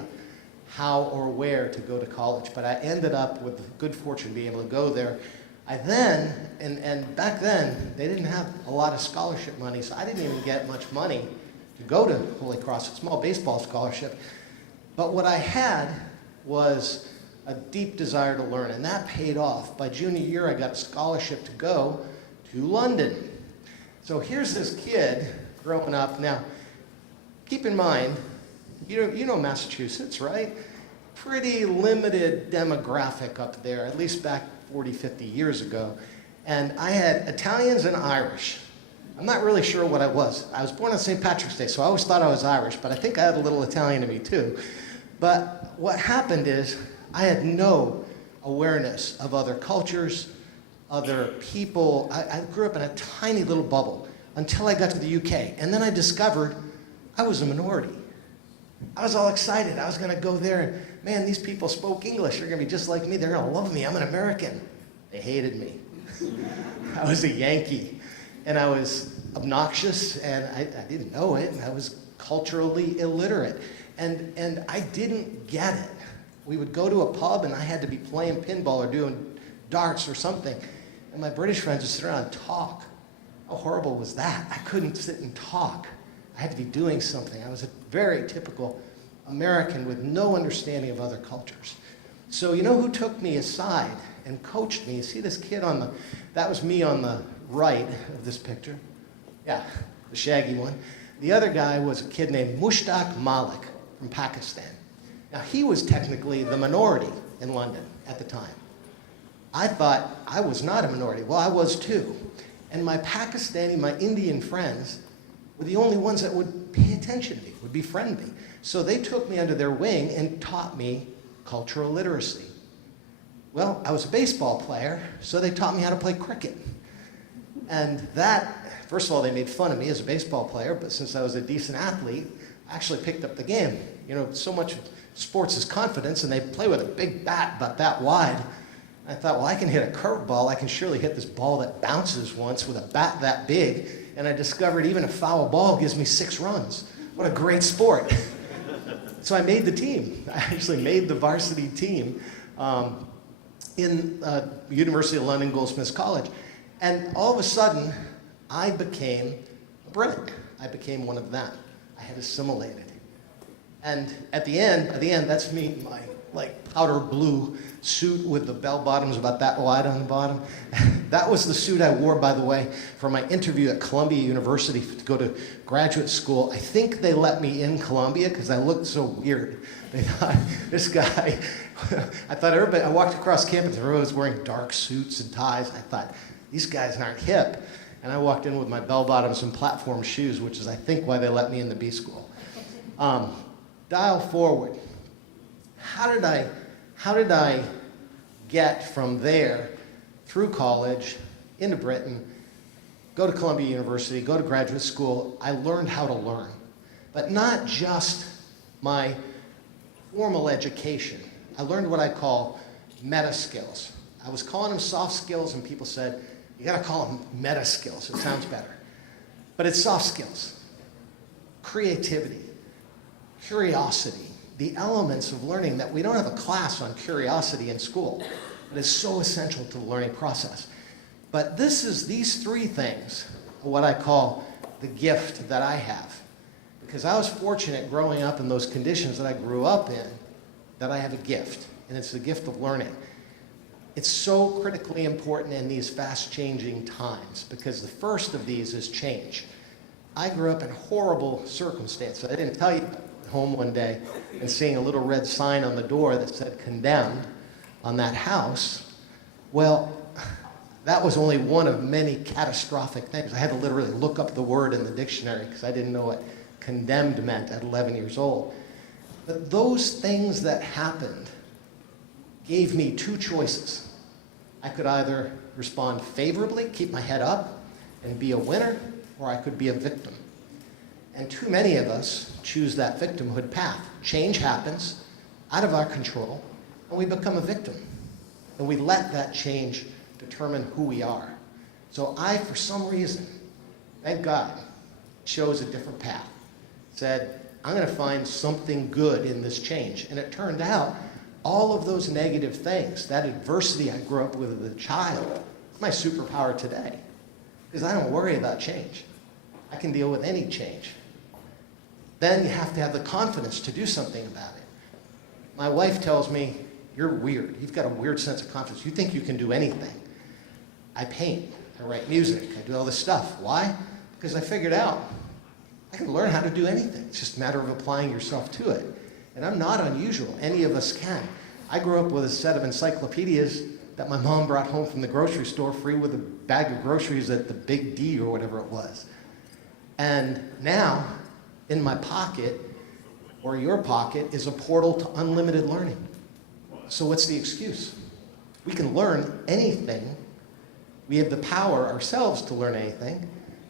how or where to go to college, but I ended up with the good fortune being able to go there. I then, and back then, they didn't have a lot of scholarship money, so I didn't even get much money to go to Holy Cross, a small baseball scholarship. But what I had was a deep desire to learn, and that paid off. By junior year, I got a scholarship to go to London. So here's this kid growing up. Now, keep in mind, you know Massachusetts, right? Pretty limited demographic up there, at least back 40, 50 years ago. And I had Italians and Irish. I'm not really sure what I was. I was born on St. Patrick's Day, so I always thought I was Irish, but I think I had a little Italian in me too. But what happened is I had no awareness of other cultures, other people. I grew up in a tiny little bubble until I got to the UK. And then I discovered I was a minority. I was all excited. I was going to go there and, man, these people spoke English. They're going to be just like me. They're going to love me. I'm an American. They hated me. I was a Yankee. And I was obnoxious, and I didn't know it, and I was culturally illiterate. And I didn't get it. We would go to a pub, and I had to be playing pinball or doing darts or something. And my British friends would sit around and talk. How horrible was that? I couldn't sit and talk. I had to be doing something. I was a very typical American with no understanding of other cultures. So you know who took me aside and coached me? You see this kid on the, that was me on the right of this picture. Yeah, the shaggy one. The other guy was a kid named Mushtaq Malik from Pakistan. Now he was technically the minority in London at the time. I thought I was not a minority. Well, I was too. And my Pakistani, my Indian friends were the only ones that would pay attention to me, would befriend me. So they took me under their wing and taught me cultural literacy. Well, I was a baseball player, so they taught me how to play cricket. And that, first of all, they made fun of me as a baseball player, but since I was a decent athlete, I actually picked up the game. You know, so much of sports is confidence, and they play with a big bat about that wide. I thought, well, I can hit a curveball. I can surely hit this ball that bounces once with a bat that big. And I discovered even a foul ball gives me 6 runs. What a great sport. So I made the team. I actually made the varsity team in University of London Goldsmiths College. And all of a sudden, I became a Brit. I became one of them. I had assimilated. And at the end, that's me in my powder blue suit with the bell bottoms about that wide on the bottom. That was the suit I wore, by the way, for my interview at Columbia University to go to graduate school. I think they let me in Columbia because I looked so weird. They thought, this guy, I thought everybody, I walked across campus, everyone was wearing dark suits and ties. I thought, these guys aren't hip. And I walked in with my bell bottoms and platform shoes, which is, I think, why they let me in the B school. Dial forward. How did I get from there through college into Britain, go to Columbia University, go to graduate school? I learned how to learn, but not just my formal education. I learned what I call meta skills. I was calling them soft skills, and people said, you gotta call them meta skills, it sounds better. But it's soft skills, creativity, curiosity, the elements of learning that we don't have a class on curiosity in school, but it's so essential to the learning process. But these 3 things are what I call the gift that I have. Because I was fortunate growing up in those conditions that I grew up in, that I have a gift, and it's the gift of learning. It's so critically important in these fast-changing times, because the first of these is change. I grew up in horrible circumstances. I didn't tell you home one day and seeing a little red sign on the door that said condemned on that house. Well, that was only one of many catastrophic things. I had to literally look up the word in the dictionary because I didn't know what condemned meant at 11 years old. But those things that happened gave me 2 choices. I could either respond favorably, keep my head up, and be a winner, or I could be a victim. And too many of us choose that victimhood path. Change happens out of our control, and we become a victim. And we let that change determine who we are. So I, for some reason, thank God, chose a different path. Said, I'm going to find something good in this change. And it turned out all of those negative things, that adversity I grew up with as a child, is my superpower today. Because I don't worry about change. I can deal with any change. Then you have to have the confidence to do something about it. My wife tells me, you're weird. You've got a weird sense of confidence. You think you can do anything. I paint. I write music. I do all this stuff. Why? Because I figured out I can learn how to do anything. It's just a matter of applying yourself to it. And I'm not unusual. Any of us can. I grew up with a set of encyclopedias that my mom brought home from the grocery store free with a bag of groceries at the Big D or whatever it was. And now, in my pocket, or your pocket, is a portal to unlimited learning. So what's the excuse? We can learn anything. We have the power ourselves to learn anything.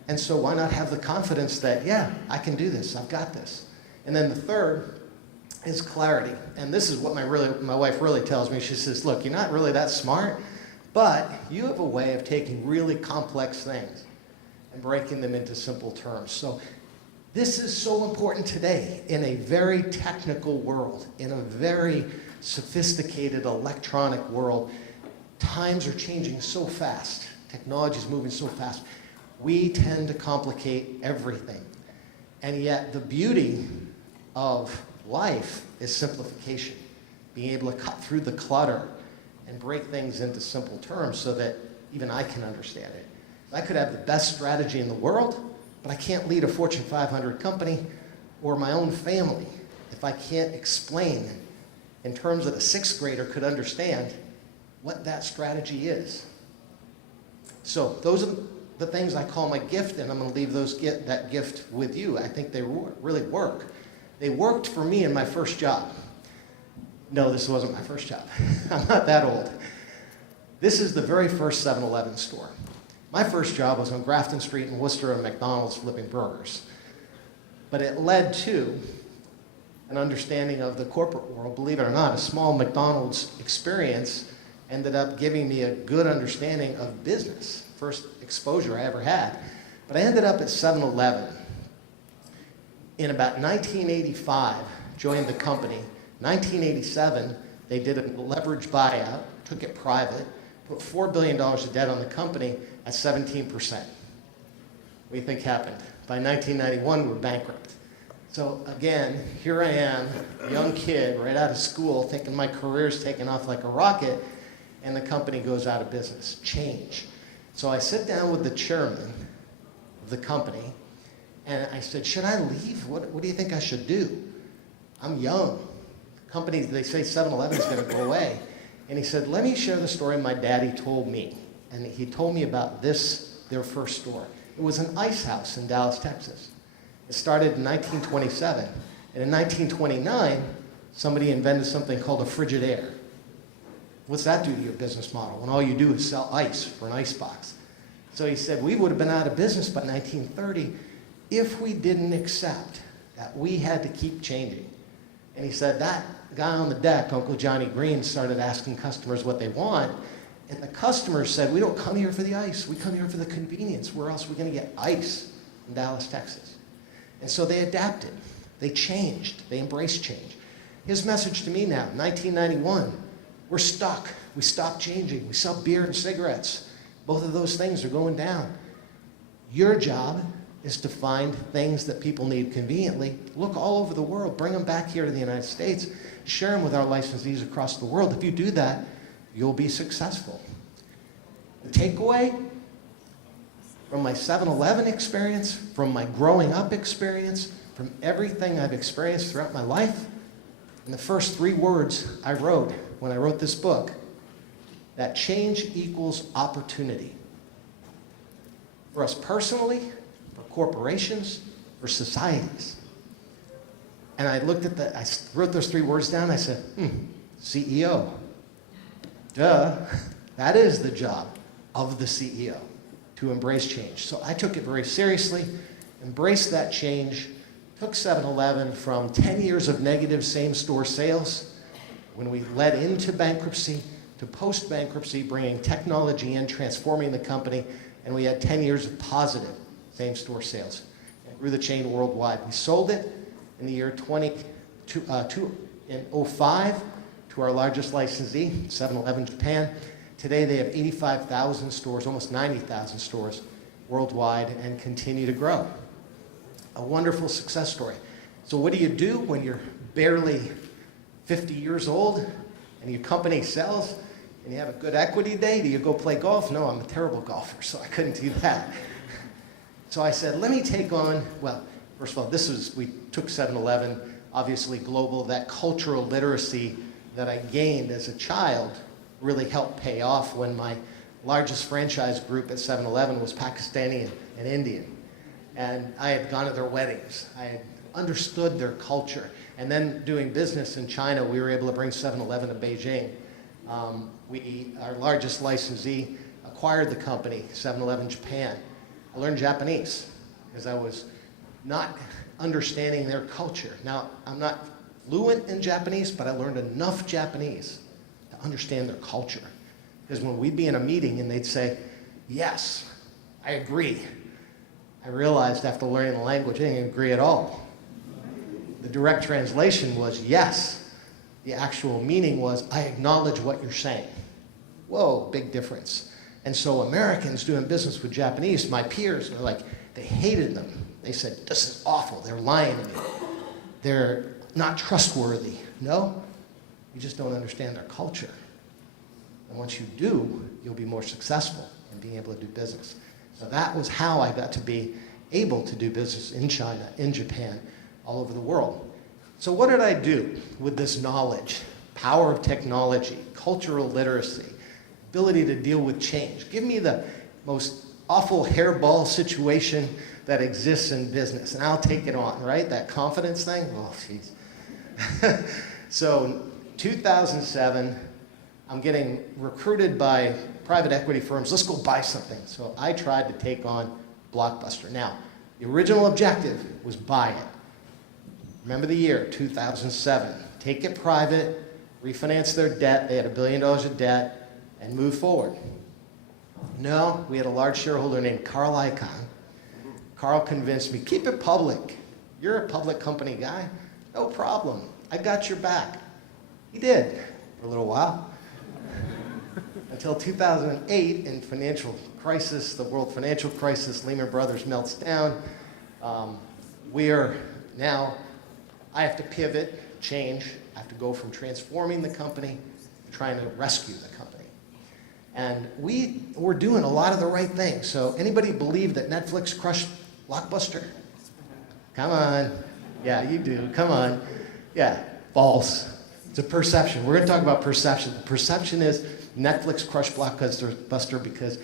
And so why not have the confidence that, yeah, I can do this, I've got this. And then the third is clarity. And this is what my wife really tells me. She says, look, you're not really that smart, but you have a way of taking really complex things and breaking them into simple terms. So this is so important today in a very technical world, in a very sophisticated electronic world. Times are changing so fast. Technology is moving so fast. We tend to complicate everything. And yet the beauty of life is simplification. Being able to cut through the clutter and break things into simple terms so that even I can understand it. I could have the best strategy in the world, but I can't lead a Fortune 500 company or my own family if I can't explain in terms that a sixth grader could understand what that strategy is. So those are the things I call my gift, and I'm going to leave that gift with you. I think they really work. They worked for me in my first job. No, this wasn't my first job. I'm not that old. This is the very first 7-Eleven store. My first job was on Grafton Street in Worcester at McDonald's flipping burgers. But it led to an understanding of the corporate world. Believe it or not, a small McDonald's experience ended up giving me a good understanding of business. First exposure I ever had. But I ended up at 7-Eleven. In about 1985, joined the company. 1987, they did a leverage buyout, took it private, put $4 billion of debt on the company at 17%. What do you think happened? By 1991, we're bankrupt. So again, here I am, a young kid, right out of school, thinking my career's taking off like a rocket, and the company goes out of business. Change. So I sit down with the chairman of the company, and I said, should I leave? What do you think I should do? I'm young. Companies, they say 7-Eleven is going to go away. And he said, let me share the story my daddy told me. And he told me about their first store. It was an ice house in Dallas, Texas. It started in 1927. And in 1929, somebody invented something called a Frigidaire. What's that do to your business model when all you do is sell ice for an ice box? So he said, we would have been out of business by 1930 if we didn't accept that we had to keep changing. And he said that guy on the deck, Uncle Johnny Green, started asking customers what they want. And the customers said, we don't come here for the ice. We come here for the convenience. Where else are we going to get ice in Dallas, Texas? And so they adapted. They changed. They embraced change. His message to me now, 1991, we're stuck. We stopped changing. We sell beer and cigarettes. Both of those things are going down. Your job is to find things that people need conveniently. Look all over the world. Bring them back here to the United States. Share them with our licensees across the world. If you do that, you'll be successful. The takeaway from my 7-Eleven experience, from my growing up experience, from everything I've experienced throughout my life, and the first 3 words I wrote when I wrote this book, that change equals opportunity. For us personally, for corporations, for societies. And I looked at I wrote those 3 words down, I said, CEO. Duh, that is the job. of the CEO to embrace change. So I took it very seriously, embraced that change, took 7-Eleven from 10 years of negative same-store sales when we led into bankruptcy to post-bankruptcy, bringing technology in, transforming the company, and we had 10 years of positive same-store sales. And grew the chain worldwide. We sold it in the year 2005 to our largest licensee, 7-Eleven Japan. Today they have 85,000 stores, almost 90,000 stores worldwide, and continue to grow. A wonderful success story. So what do you do when you're barely 50 years old and your company sells and you have a good equity day? Do you go play golf? No, I'm a terrible golfer, so I couldn't do that. So I said, let me take on, well, first of all, we took 7-Eleven, obviously global. That cultural literacy that I gained as a child really helped pay off when my largest franchise group at 7-Eleven was Pakistani and Indian. And I had gone to their weddings. I had understood their culture. And then doing business in China, we were able to bring 7-Eleven to Beijing. Our largest licensee acquired the company, 7-Eleven Japan. I learned Japanese because I was not understanding their culture. Now, I'm not fluent in Japanese, but I learned enough Japanese to understand their culture. Because when we'd be in a meeting and they'd say, yes, I agree, I realized after learning the language, I didn't agree at all. The direct translation was yes. The actual meaning was, I acknowledge what you're saying. Whoa, big difference. And so Americans doing business with Japanese, my peers were like, they hated them. They said, this is awful, they're lying to me. They're not trustworthy. No, you just don't understand their culture. And once you do, you'll be more successful in being able to do business. So that was how I got to be able to do business in China, in Japan, all over the world. So what did I do with this knowledge? Power of technology, cultural literacy, ability to deal with change. Give me the most awful hairball situation that exists in business, and I'll take it on, right? That confidence thing? Oh, jeez. So 2007, I'm getting recruited by private equity firms. Let's go buy something. So I tried to take on Blockbuster. Now, the original objective was buy it. Remember the year, 2007. Take it private, refinance their debt. They had $1 billion of debt, and move forward. No, we had a large shareholder named Carl Icahn. Carl convinced me, keep it public. You're a public company guy. No problem. I got your back. He did for a little while. Until 2008, in financial crisis, the world financial crisis, Lehman Brothers melts down. We are now, I have to pivot, change. I have to go from transforming the company to trying to rescue the company. And we were doing a lot of the right things. So anybody believe that Netflix crushed Blockbuster? Come on. Yeah, you do. Come on. Yeah, false. It's a perception. We're going to talk about perception. The perception is Netflix crushed Blockbuster because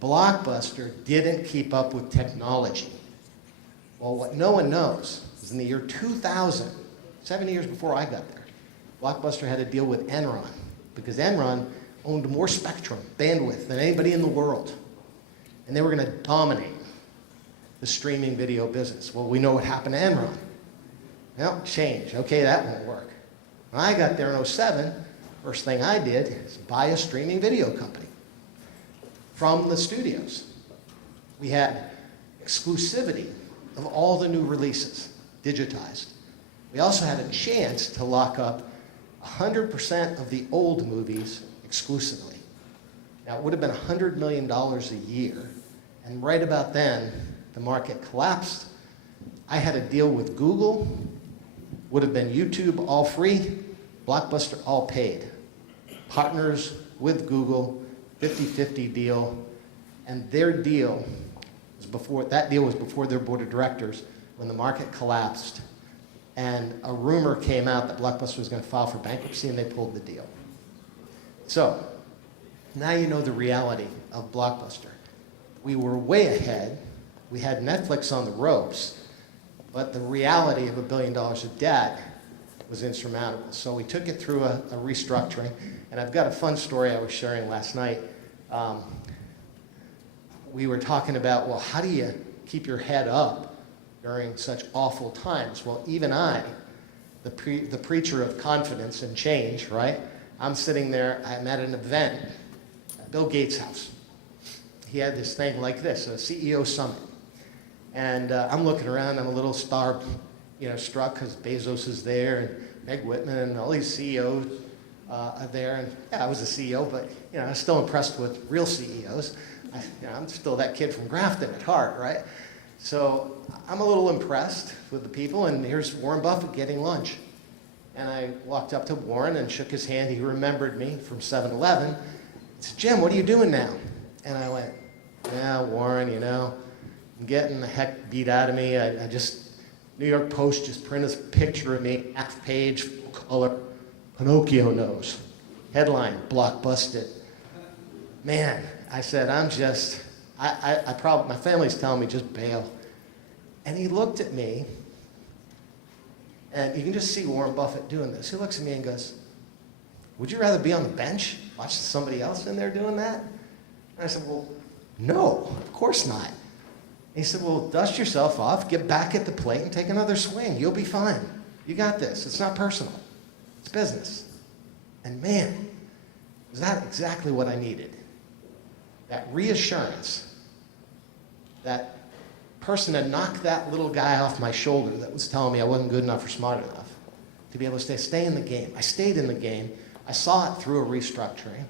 Blockbuster didn't keep up with technology. Well, what no one knows is in the year 2000, 7 years before I got there, Blockbuster had to deal with Enron because Enron owned more spectrum, bandwidth than anybody in the world. And they were going to dominate the streaming video business. Well, we know what happened to Enron. Well, change. Okay, that won't work. When I got there in 2007, first thing I did is buy a streaming video company from the studios. We had exclusivity of all the new releases, digitized. We also had a chance to lock up 100% of the old movies exclusively. Now, it would have been $100 million a year, and right about then, the market collapsed. I had a deal with Google, would have been YouTube all free, Blockbuster all paid. Partners with Google, 50-50 deal, and their deal was before, that deal was before their board of directors when the market collapsed, and a rumor came out that Blockbuster was going to file for bankruptcy, and they pulled the deal. So, now you know the reality of Blockbuster. We were way ahead. We had Netflix on the ropes, but the reality of $1 billion of debt was insurmountable. So we took it through a restructuring, and I've got a fun story I was sharing last night. we were talking about, well, how do you keep your head up during such awful times? Well, even I, the preacher of confidence and change, right? I'm sitting there, I'm at an event at Bill Gates' house. He had this thing like this, a CEO summit. And I'm looking around, I'm a little struck because Bezos is there and Meg Whitman and all these CEOs are there. And yeah, I was a CEO, but I was still impressed with real CEOs. I'm still that kid from Grafton at heart, right? So I'm a little impressed with the people, and here's Warren Buffett getting lunch. And I walked up to Warren and shook his hand. He remembered me from 7-Eleven. He said, Jim, what are you doing now? And I went, yeah, Warren, I'm getting the heck beat out of me. New York Post just printed a picture of me, half page, full color, Pinocchio nose. Headline, blockbusted. Man, I said, my family's telling me just bail. And he looked at me, and you can just see Warren Buffett doing this. He looks at me and goes, would you rather be on the bench, watching somebody else in there doing that? And I said, well, no, of course not. And he said, well, dust yourself off, get back at the plate, and take another swing. You'll be fine. You got this. It's not personal. It's business. And man, was that exactly what I needed? That reassurance, that person that knocked that little guy off my shoulder that was telling me I wasn't good enough or smart enough, to be able to stay in the game. I stayed in the game. I saw it through a restructuring.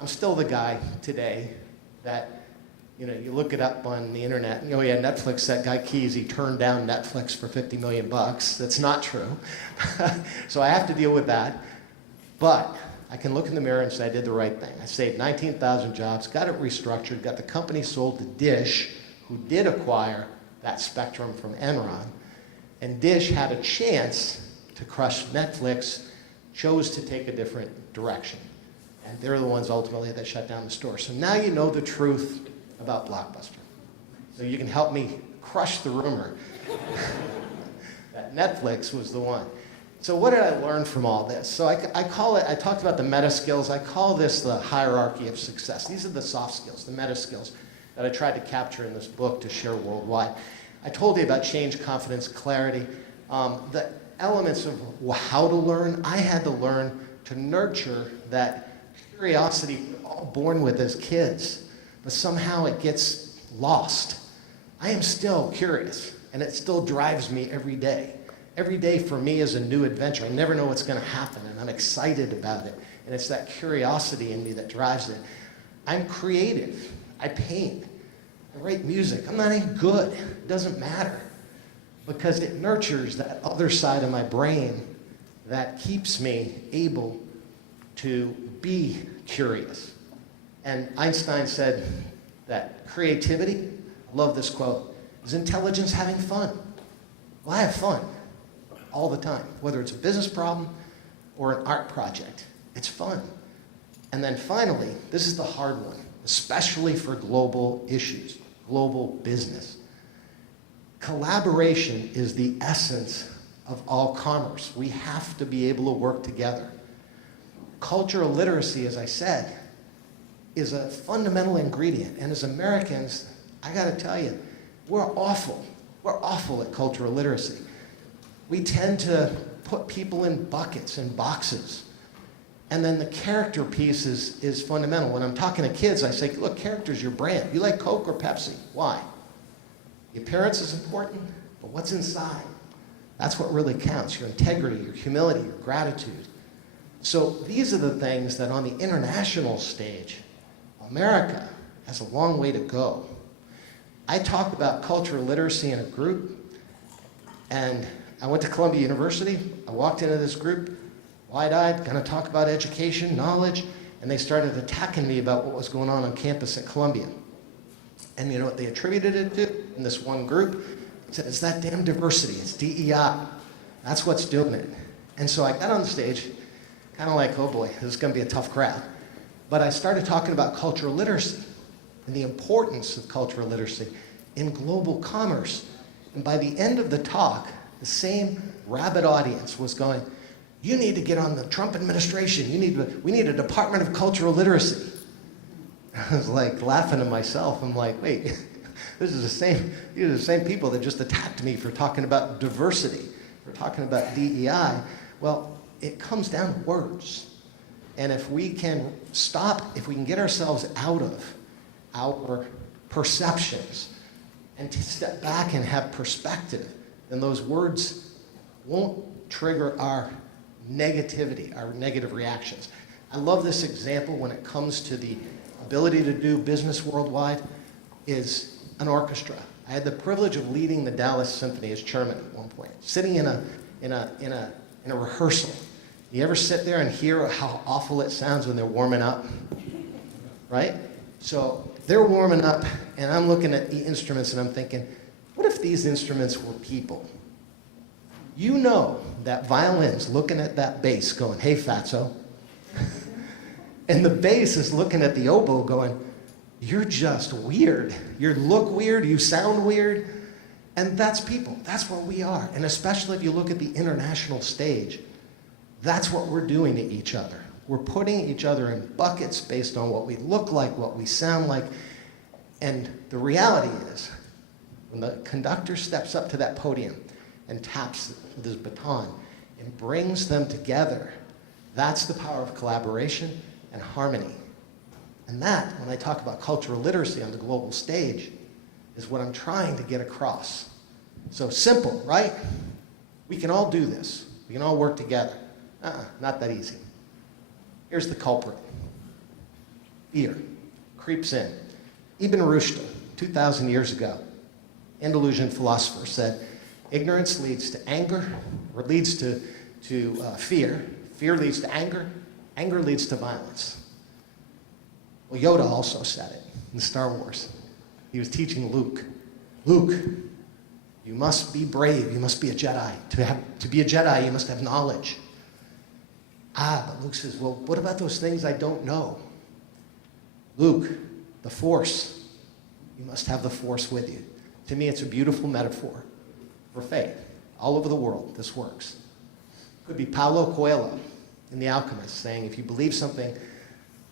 I'm still the guy today that, you look it up on the internet, Netflix, that guy Keys, he turned down Netflix for $50 million. That's not true. So I have to deal with that. But I can look in the mirror and say I did the right thing. I saved 19,000 jobs, got it restructured, got the company sold to Dish, who did acquire that spectrum from Enron. And Dish had a chance to crush Netflix, chose to take a different direction. And they're the ones ultimately that shut down the store. So now you know the truth about Blockbuster. So you can help me crush the rumor that Netflix was the one. So what did I learn from all this? So I talked about the meta skills. I call this the hierarchy of success. These are the soft skills, the meta skills that I tried to capture in this book to share worldwide. I told you about change, confidence, clarity. The elements of how to learn, I had to learn to nurture that curiosity we're all born with as kids, but somehow it gets lost. I am still curious, and it still drives me every day. Every day for me is a new adventure. I never know what's going to happen, and I'm excited about it. And it's that curiosity in me that drives it. I'm creative. I paint. I write music. I'm not any good. It doesn't matter, because it nurtures that other side of my brain that keeps me able to be curious. And Einstein said that creativity, I love this quote, is intelligence having fun. Well, I have fun all the time, whether it's a business problem or an art project. It's fun. And then finally, this is the hard one, especially for global issues, global business. Collaboration is the essence of all commerce. We have to be able to work together. Cultural literacy, as I said, is a fundamental ingredient. And as Americans, I gotta tell you, we're awful. We're awful at cultural literacy. We tend to put people in buckets and boxes. And then the character piece is fundamental. When I'm talking to kids, I say, look, character's your brand. You like Coke or Pepsi? Why? The appearance is important, but what's inside? That's what really counts, your integrity, your humility, your gratitude. So these are the things that on the international stage, America has a long way to go. I talked about cultural literacy in a group, and I went to Columbia University. I walked into this group, wide-eyed, going to talk about education, knowledge, and they started attacking me about what was going on campus at Columbia. And you know what they attributed it to in this one group? They said, it's that damn diversity, it's DEI. That's what's doing it. And so I got on the stage, kind of like, oh boy, this is going to be a tough crowd. But I started talking about cultural literacy and the importance of cultural literacy in global commerce. And by the end of the talk, the same rabid audience was going, you need to get on the Trump administration. We need a Department of Cultural Literacy. I was like laughing to myself. I'm like, wait, these are the same people that just attacked me for talking about diversity, for talking about DEI. Well, it comes down to words. And if we can if we can get ourselves out of our perceptions and to step back and have perspective, then those words won't trigger our negativity, our negative reactions. I love this example when it comes to the ability to do business worldwide is an orchestra. I had the privilege of leading the Dallas Symphony as chairman at one point, sitting in a rehearsal. You ever sit there and hear how awful it sounds when they're warming up? Right? So they're warming up, and I'm looking at the instruments, and I'm thinking, what if these instruments were people? You know that violin's looking at that bass going, hey, fatso. And the bass is looking at the oboe going, you're just weird. You look weird, you sound weird. And that's people. That's what we are. And especially if you look at the international stage, that's what we're doing to each other. We're putting each other in buckets based on what we look like, what we sound like. And the reality is, when the conductor steps up to that podium and taps with his baton and brings them together, that's the power of collaboration and harmony. And that, when I talk about cultural literacy on the global stage, is what I'm trying to get across. So simple, right? We can all do this. We can all work together. Not that easy. Here's the culprit. Fear creeps in. Ibn Rushd, 2,000 years ago, Andalusian philosopher, said, ignorance leads to anger, or leads to fear. Fear leads to anger. Anger leads to violence. Well, Yoda also said it in Star Wars. He was teaching Luke. Luke, you must be brave. You must be a Jedi. To be a Jedi, you must have knowledge. But Luke says, well, what about those things I don't know? Luke, the Force. You must have the Force with you. To me, it's a beautiful metaphor for faith. All over the world, this works. Could be Paulo Coelho in The Alchemist saying, if you believe something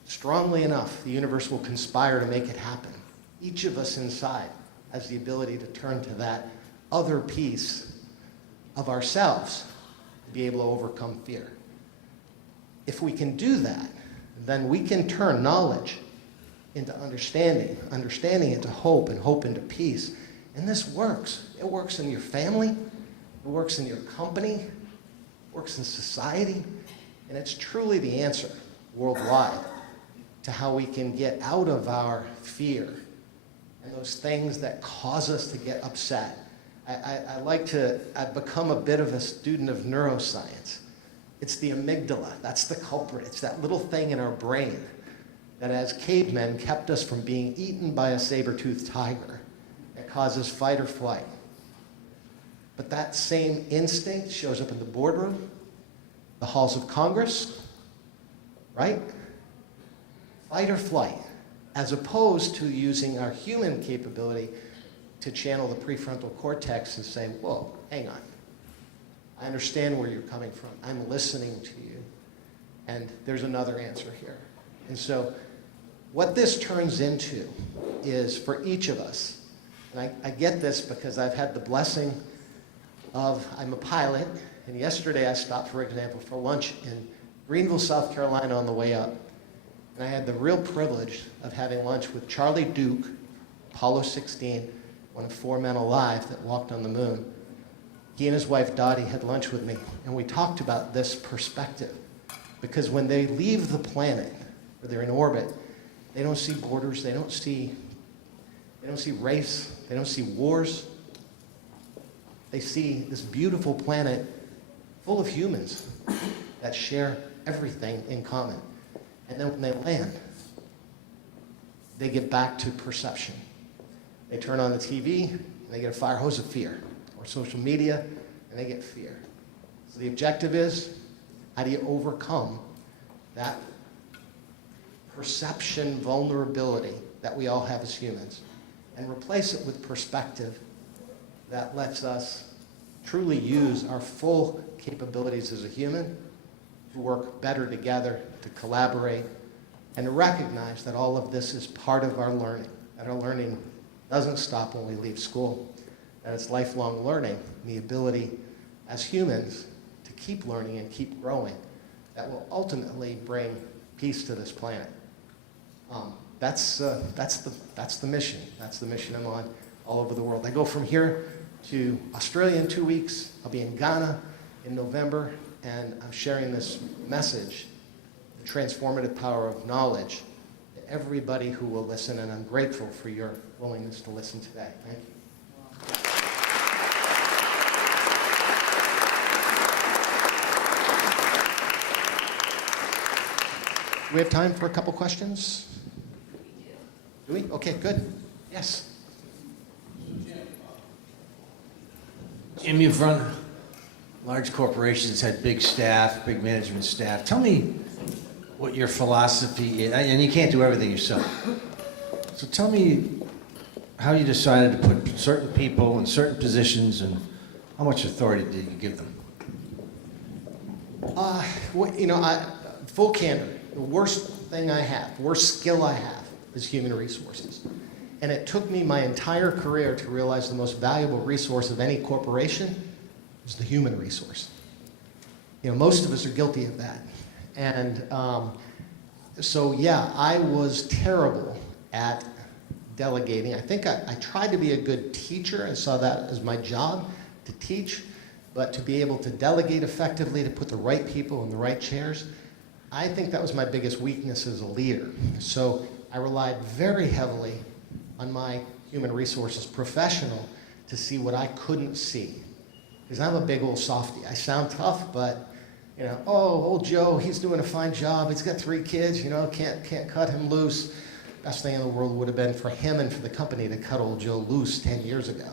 strongly enough, the universe will conspire to make it happen. Each of us inside has the ability to turn to that other piece of ourselves to be able to overcome fear. If we can do that, then we can turn knowledge into understanding, understanding into hope, and hope into peace. And this works. It works in your family, it works in your company, it works in society, and it's truly the answer worldwide to how we can get out of our fear and those things that cause us to get upset. I've become a bit of a student of neuroscience. It's the amygdala. That's the culprit. It's that little thing in our brain that as cavemen kept us from being eaten by a saber-toothed tiger. It causes fight or flight. But that same instinct shows up in the boardroom, the halls of Congress, right? Fight or flight, as opposed to using our human capability to channel the prefrontal cortex and say, whoa, hang on. I understand where you're coming from. I'm listening to you. And there's another answer here. And so what this turns into is for each of us, and I get this because I've had the blessing of, I'm a pilot, and yesterday I stopped, for example, for lunch in Greenville, South Carolina on the way up. And I had the real privilege of having lunch with Charlie Duke, Apollo 16, one of 4 men alive that walked on the moon. He and his wife Dottie had lunch with me, and we talked about this perspective. Because when they leave the planet, or they're in orbit, they don't see borders, they don't see race, they don't see wars. They see this beautiful planet full of humans that share everything in common. And then when they land, they get back to perception. They turn on the TV, and they get a fire hose of fear, or social media, and they get fear. So the objective is, how do you overcome that perception vulnerability that we all have as humans, and replace it with perspective that lets us truly use our full capabilities as a human to work better together, to collaborate, and to recognize that all of this is part of our learning, that our learning doesn't stop when we leave school, that it's lifelong learning, and the ability as humans to keep learning and keep growing that will ultimately bring peace to this planet. That's the mission. That's the mission I'm on all over the world. I go from here to Australia in 2 weeks. I'll be in Ghana in November, and I'm sharing this message, the transformative power of knowledge, to everybody who will listen, and I'm grateful for your willingness to listen today. Thank you. Do we have time for a couple questions? Do we? Okay, good. Yes. Jim, you've run large corporations, had big staff, big management staff. Tell me what your philosophy is, and you can't do everything yourself. So tell me how you decided to put certain people in certain positions and how much authority did you give them? Full candor. The worst thing I have, worst skill I have is human resources. And it took me my entire career to realize the most valuable resource of any corporation is the human resource. Most of us are guilty of that. And I was terrible at delegating. I think I tried to be a good teacher and saw that as my job to teach, but to be able to delegate effectively, to put the right people in the right chairs, I think that was my biggest weakness as a leader. So I relied very heavily on my human resources professional to see what I couldn't see. Because I'm a big old softie. I sound tough, but old Joe, he's doing a fine job. He's got 3 kids, can't cut him loose. Best thing in the world would have been for him and for the company to cut old Joe loose 10 years ago.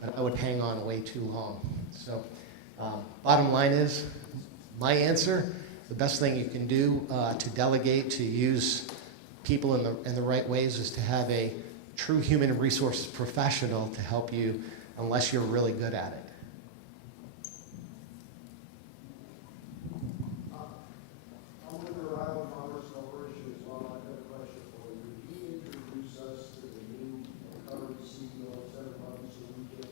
But I would hang on way too long. So bottom line is, my answer, the best thing you can do to delegate, to use people in the right ways is to have a true human resources professional to help you unless you're really good at it. I'm with the Rhode Island Commerce Corporation as well. I've got a question for you. Can you introduce us to the new current CEO of everybody so we can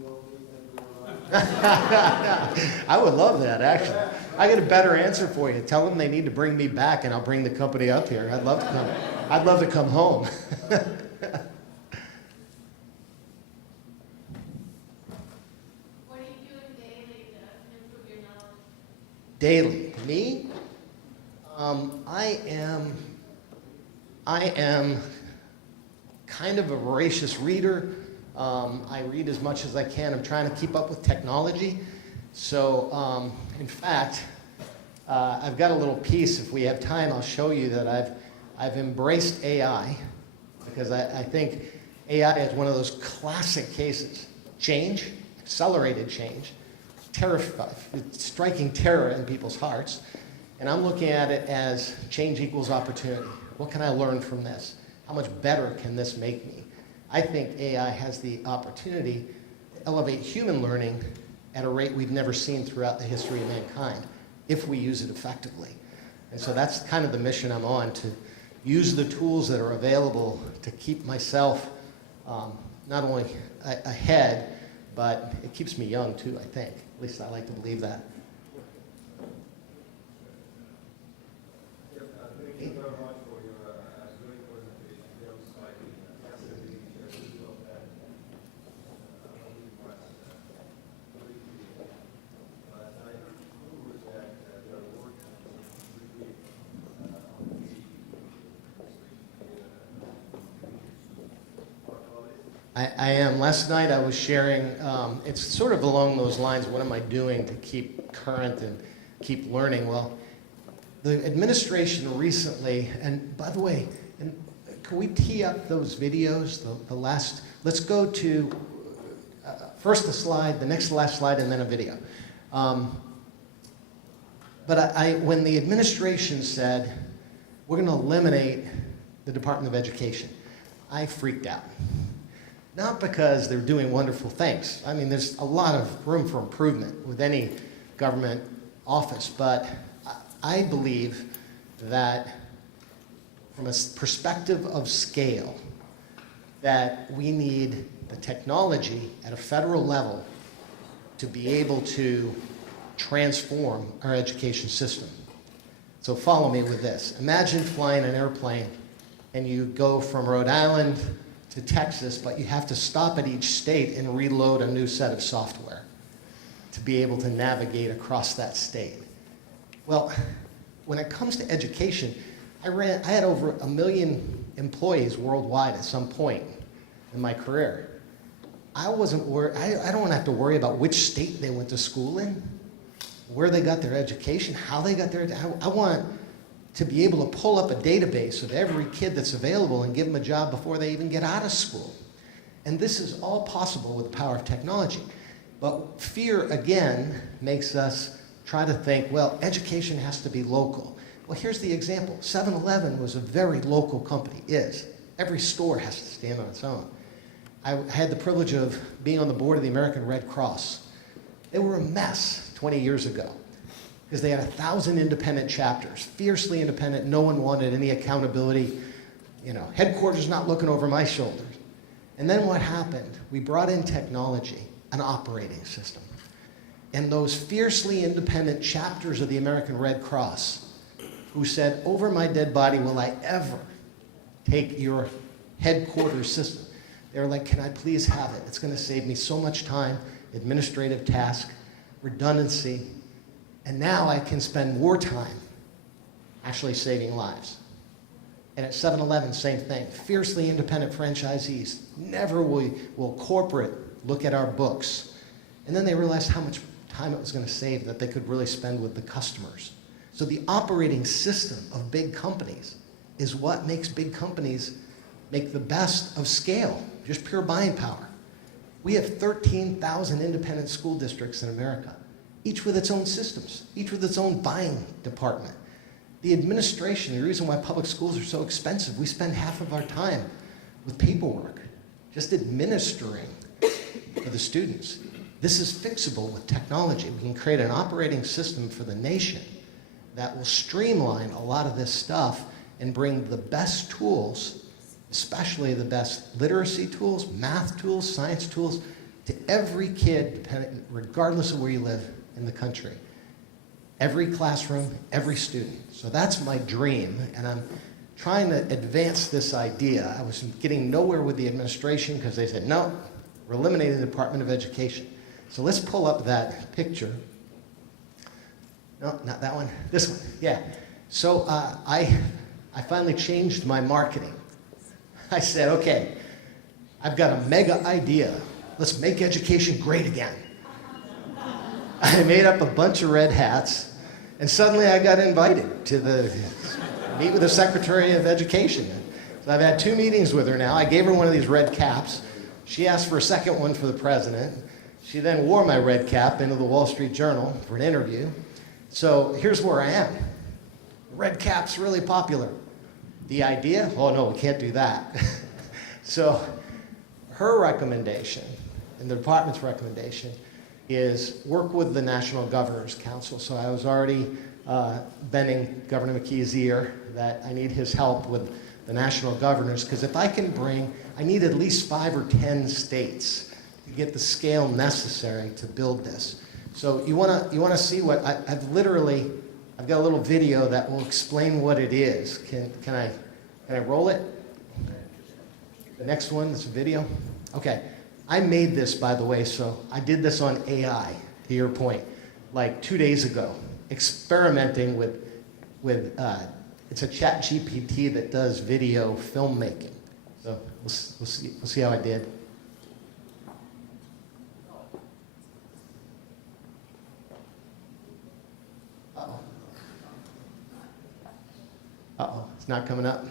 relocate them to Rhode Island? I would love that, actually. I got a better answer for you. Tell them they need to bring me back, and I'll bring the company up here. I'd love to come. I'd love to come home. What are you doing daily to improve your knowledge? Daily, me? I am kind of a voracious reader. I read as much as I can. I'm trying to keep up with technology. So, in fact, I've got a little piece. If we have time, I'll show you that I've embraced AI because I think AI is one of those classic cases. Change, accelerated change, it's striking terror in people's hearts. And I'm looking at it as change equals opportunity. What can I learn from this? How much better can this make me? I think AI has the opportunity to elevate human learning at a rate we've never seen throughout the history of mankind, if we use it effectively. And so that's kind of the mission I'm on, to use the tools that are available to keep myself not only ahead, but it keeps me young too, I think. At least I like to believe that. Thank you very much for your great presentation. Very exciting. Fascinating. Just love that. I am. Last night I was sharing, it's sort of along those lines, what am I doing to keep current and keep learning? Well, the administration recently, and by the way, can we tee up those videos, the last, let's go to first the slide, the next to last slide, and then a video. But when the administration said, we're going to eliminate the Department of Education, I freaked out. Not because they're doing wonderful things. I mean, there's a lot of room for improvement with any government office, but I believe that from a perspective of scale, that we need the technology at a federal level to be able to transform our education system. So follow me with this. Imagine flying an airplane and you go from Rhode Island to Texas, but you have to stop at each state and reload a new set of software to be able to navigate across that state. Well, when it comes to education, I had over 1 million employees worldwide at some point in my career. I wasn't worried, I don't have to worry about which state they went to school in, where they got their education, how they got their, I want to be able to pull up a database of every kid that's available and give them a job before they even get out of school. And this is all possible with the power of technology. But fear, again, makes us try to think, well, education has to be local. Well, here's the example. 7-Eleven was a very local company, is. Every store has to stand on its own. I had the privilege of being on the board of the American Red Cross. They were a mess 20 years ago because they had 1,000 independent chapters, fiercely independent. No one wanted any accountability. You know, headquarters not looking over my shoulders. And then what happened? We brought in technology, an operating system. And those fiercely independent chapters of the American Red Cross who said, over my dead body will I ever take your headquarters system. They were like, can I please have it? It's going to save me so much time, administrative task, redundancy, and now I can spend more time actually saving lives. And at 7-Eleven, same thing. Fiercely independent franchisees. Never will corporate look at our books. And then they realized how much time it was going to save that they could really spend with the customers. So the operating system of big companies is what makes big companies make the best of scale, just pure buying power. We have 13,000 independent school districts in America, each with its own systems, each with its own buying department. The administration, the reason why public schools are so expensive, we spend half of our time with paperwork, just administering for the students. This is fixable with technology. We can create an operating system for the nation that will streamline a lot of this stuff and bring the best tools, especially the best literacy tools, math tools, science tools, to every kid, regardless of where you live in the country. Every classroom, every student. So that's my dream, and I'm trying to advance this idea. I was getting nowhere with the administration because they said, no, we're eliminating the Department of Education. So let's pull up that picture. No, not that one. This one, yeah. So I finally changed my marketing. I said, okay, I've got a mega idea. Let's make education great again. I made up a bunch of red hats, and suddenly I got invited to meet with the Secretary of Education. So I've had 2 meetings with her now. I gave her one of these red caps. She asked for a second one for the president. She then wore my red cap into the Wall Street Journal for an interview. So here's where I am. Red cap's really popular. The idea? Oh no, we can't do that. So her recommendation, and the department's recommendation, is work with the National Governors Council. So I was already bending Governor McKee's ear that I need his help with the national governors, because if I can bring, I need at least 5 or 10 states to get the scale necessary to build this. So you wanna see what I've got a little video that will explain what it is. Can I roll it? The next one is a video. Okay, I made this, by the way, so I did this on AI, to your point, like 2 days ago, experimenting with it's a ChatGPT that does video filmmaking. So we'll see how I did. Uh-oh, it's not coming up.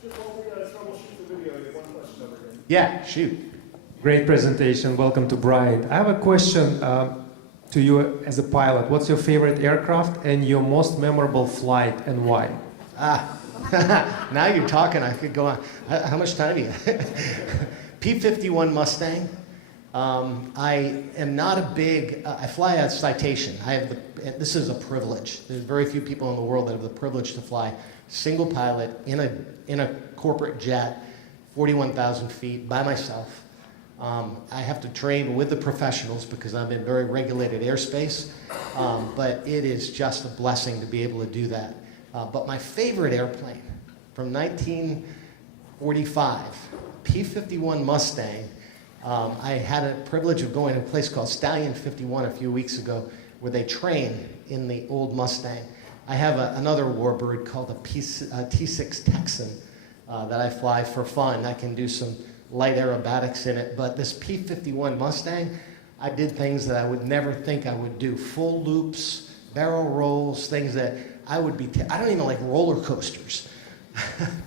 Just while we troubleshoot the video, I get one question over here. Yeah, shoot. Great presentation. Welcome to Bryant. I have a question to you as a pilot. What's your favorite aircraft and your most memorable flight and why? Now you're talking. I could go on. How much time do you have? P-51 Mustang. I am not a big, I fly a Citation. This is a privilege. There's very few people in the world that have the privilege to fly single pilot in a corporate jet, 41,000 feet by myself. I have to train with the professionals because I'm in very regulated airspace, but it is just a blessing to be able to do that. But my favorite airplane from 1945, P-51 Mustang. I had a privilege of going to a place called Stallion 51 a few weeks ago where they train in the old Mustang. I have another warbird called a T6 Texan that I fly for fun. I can do some light aerobatics in it, but this P-51 Mustang, I did things that I would never think I would do. Full loops, barrel rolls, things that I would be, I don't even like roller coasters.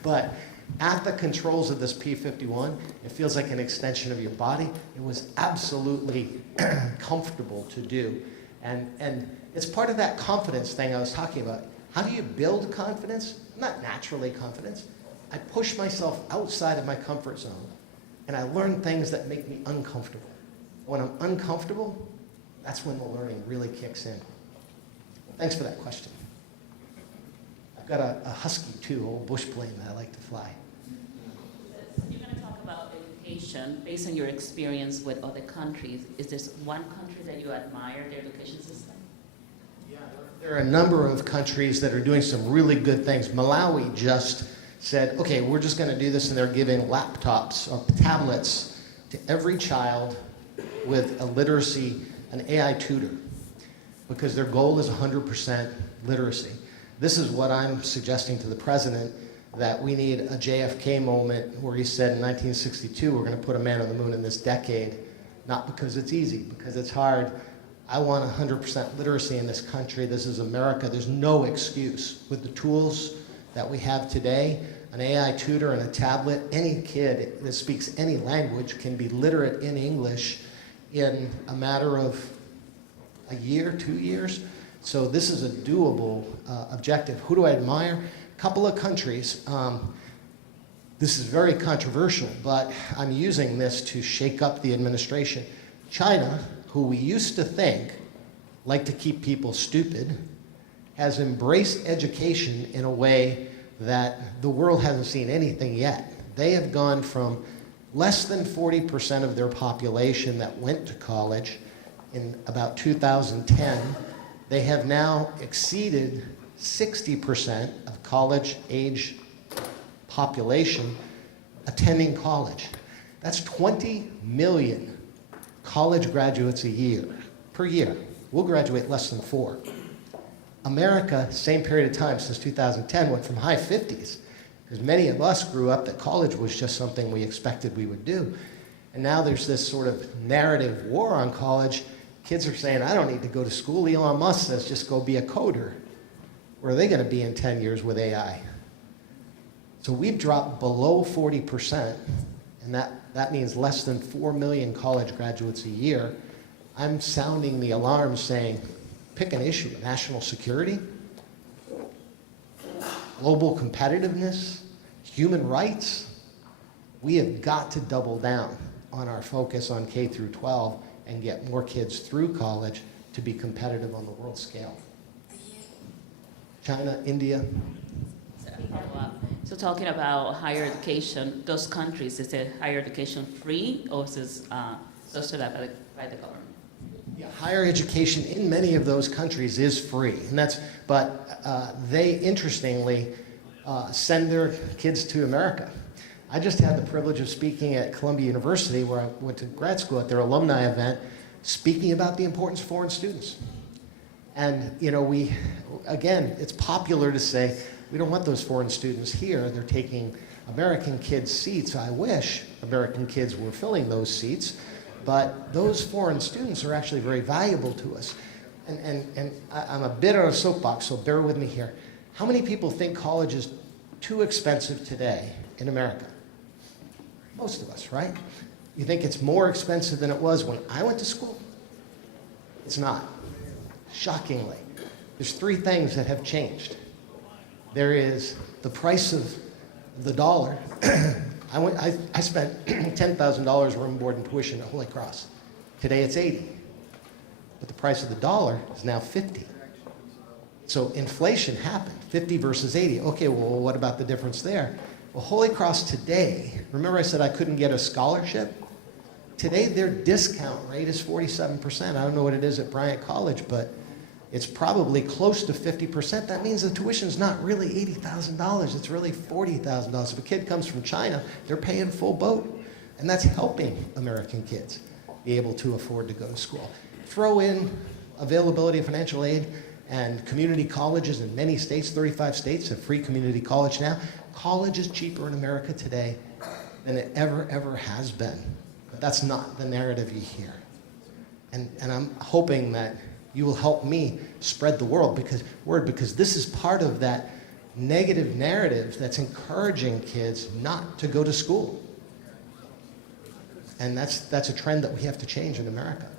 But at the controls of this P-51, it feels like an extension of your body. It was absolutely comfortable to do. And it's part of that confidence thing I was talking about. How do you build confidence? I'm not naturally confident. I push myself outside of my comfort zone, and I learn things that make me uncomfortable. When I'm uncomfortable, that's when the learning really kicks in. Thanks for that question. I've got a Husky too, old bush plane that I like to fly. You're going to talk about education based on your experience with other countries. Is there one country that you admire their education system? Yeah, there are a number of countries that are doing some really good things. Malawi just said, okay, we're just going to do this, and they're giving laptops or tablets to every child with a literacy, an AI tutor, because their goal is 100% literacy. This is what I'm suggesting to the president, that we need a JFK moment where he said in 1962, we're going to put a man on the moon in this decade, not because it's easy, because it's hard. I want 100% literacy in this country. This is America. There's no excuse. With the tools that we have today, an AI tutor and a tablet, any kid that speaks any language can be literate in English in a matter of a year, 2 years. So this is a doable objective. Who do I admire? A couple of countries. This is very controversial, but I'm using this to shake up the administration. China, who we used to think liked to keep people stupid, has embraced education in a way that the world hasn't seen anything yet. They have gone from less than 40% of their population that went to college in about 2010. They have now exceeded 60% of college-age population attending college. That's 20 million college graduates a year, per year. We'll graduate less than 4. America, same period of time since 2010, went from high 50s, because many of us grew up that college was just something we expected we would do. And now there's this sort of narrative war on college. Kids are saying, I don't need to go to school. Elon Musk says, just go be a coder. Where are they going to be in 10 years with AI? So we've dropped below 40%, and that means less than 4 million college graduates a year. I'm sounding the alarm saying, pick an issue: national security, global competitiveness, human rights. We have got to double down on our focus on K through 12 and get more kids through college to be competitive on the world scale. China, India. So talking about higher education, those countries, is the higher education free, or is this subsidized by the government? Yeah, higher education in many of those countries is free, and but they interestingly send their kids to America. I just had the privilege of speaking at Columbia University, where I went to grad school, at their alumni event, speaking about the importance of foreign students. And again, it's popular to say, we don't want those foreign students here. They're taking American kids' seats. I wish American kids were filling those seats. But those foreign students are actually very valuable to us. And I'm a bit on a soapbox, so bear with me here. How many people think college is too expensive today in America? Most of us, right? You think it's more expensive than it was when I went to school? It's not. Shockingly. There's 3 things that have changed. There is the price of the dollar. I spent $10,000 room, board, and tuition at Holy Cross. Today it's 80. But the price of the dollar is now 50. So inflation happened, 50 versus 80. Okay, well, what about the difference there? Well, Holy Cross today, remember I said I couldn't get a scholarship? Today their discount rate is 47%. I don't know what it is at Bryant College, but it's probably close to 50%. That means the tuition's not really $80,000, it's really $40,000. If a kid comes from China, they're paying full boat. And that's helping American kids be able to afford to go to school. Throw in availability of financial aid, and community colleges in many states, 35 states have free community college now. College is cheaper in America today than it ever has been. But that's not the narrative you hear. And I'm hoping that you will help me spread the word because this is part of that negative narrative that's encouraging kids not to go to school. And that's a trend that we have to change in America.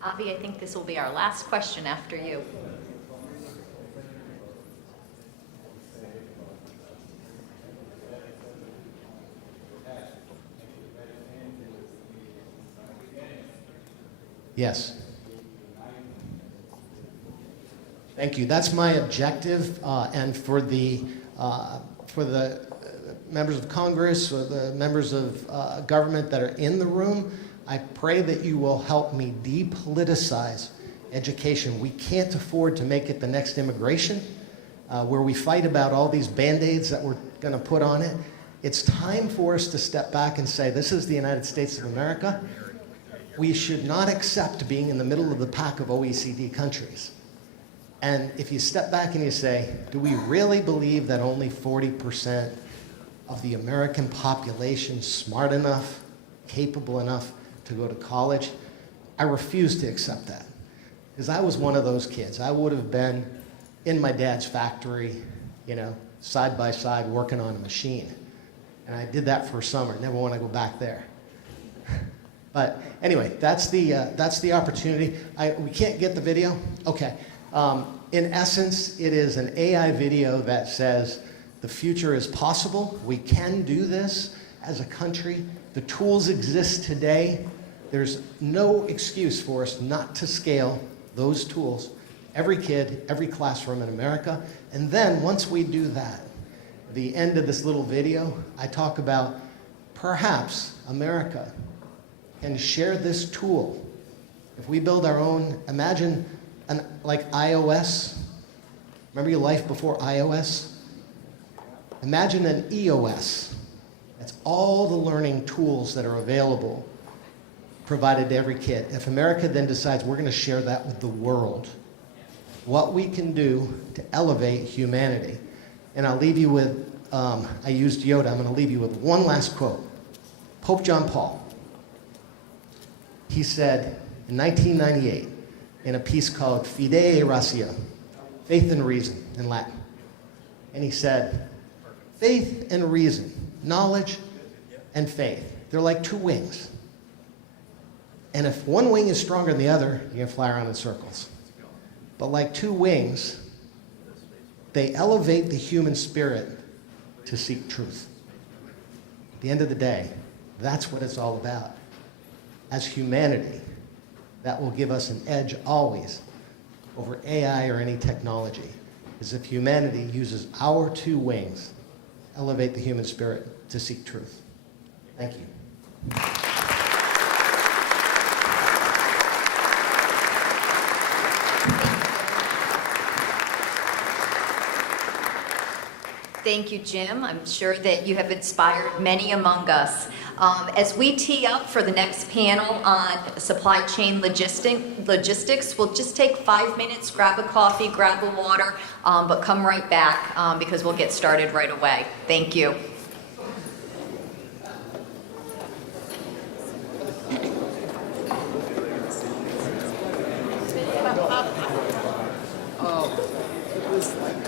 Avi, I think this will be our last question after you. Yes. Thank you. That's my objective, and for the members of Congress or the members of government that are in the room, I pray that you will help me depoliticize education. We can't afford to make it the next immigration, where we fight about all these Band-Aids that we're going to put on it. It's time for us to step back and say, this is the United States of America. We should not accept being in the middle of the pack of OECD countries. And if you step back and you say, do we really believe that only 40% of the American population is smart enough, capable enough to go to college? I refuse to accept that. Because I was one of those kids. I would have been in my dad's factory, side by side working on a machine. And I did that for a summer. Never want to go back there. But anyway, that's the opportunity. We can't get the video? Okay. In essence, it is an AI video that says the future is possible. We can do this as a country. The tools exist today. There's no excuse for us not to scale those tools. Every kid, every classroom in America. And then once we do that, the end of this little video, I talk about perhaps America can share this tool. If we build our own, imagine like iOS. Remember your life before iOS? Imagine an EOS. That's all the learning tools that are available provided to every kid. If America then decides we're going to share that with the world, what we can do to elevate humanity. And I'll leave you with, I used Yoda, I'm going to leave you with one last quote. Pope John Paul. He said in 1998 in a piece called Fide et Ratio, Faith and Reason in Latin. And he said, faith and reason, knowledge and faith, they're like two wings. And if one wing is stronger than the other, you can fly around in circles. But like two wings, they elevate the human spirit to seek truth. At the end of the day, that's what it's all about. As humanity, that will give us an edge always over AI or any technology, is if humanity uses our two wings, elevate the human spirit to seek truth. Thank you. Thank you, Jim. I'm sure that you have inspired many among us. As we tee up for the next panel on supply chain logistics, we'll just take 5 minutes, grab a coffee, grab a water, but come right back because we'll get started right away. Thank you. Oh, it was like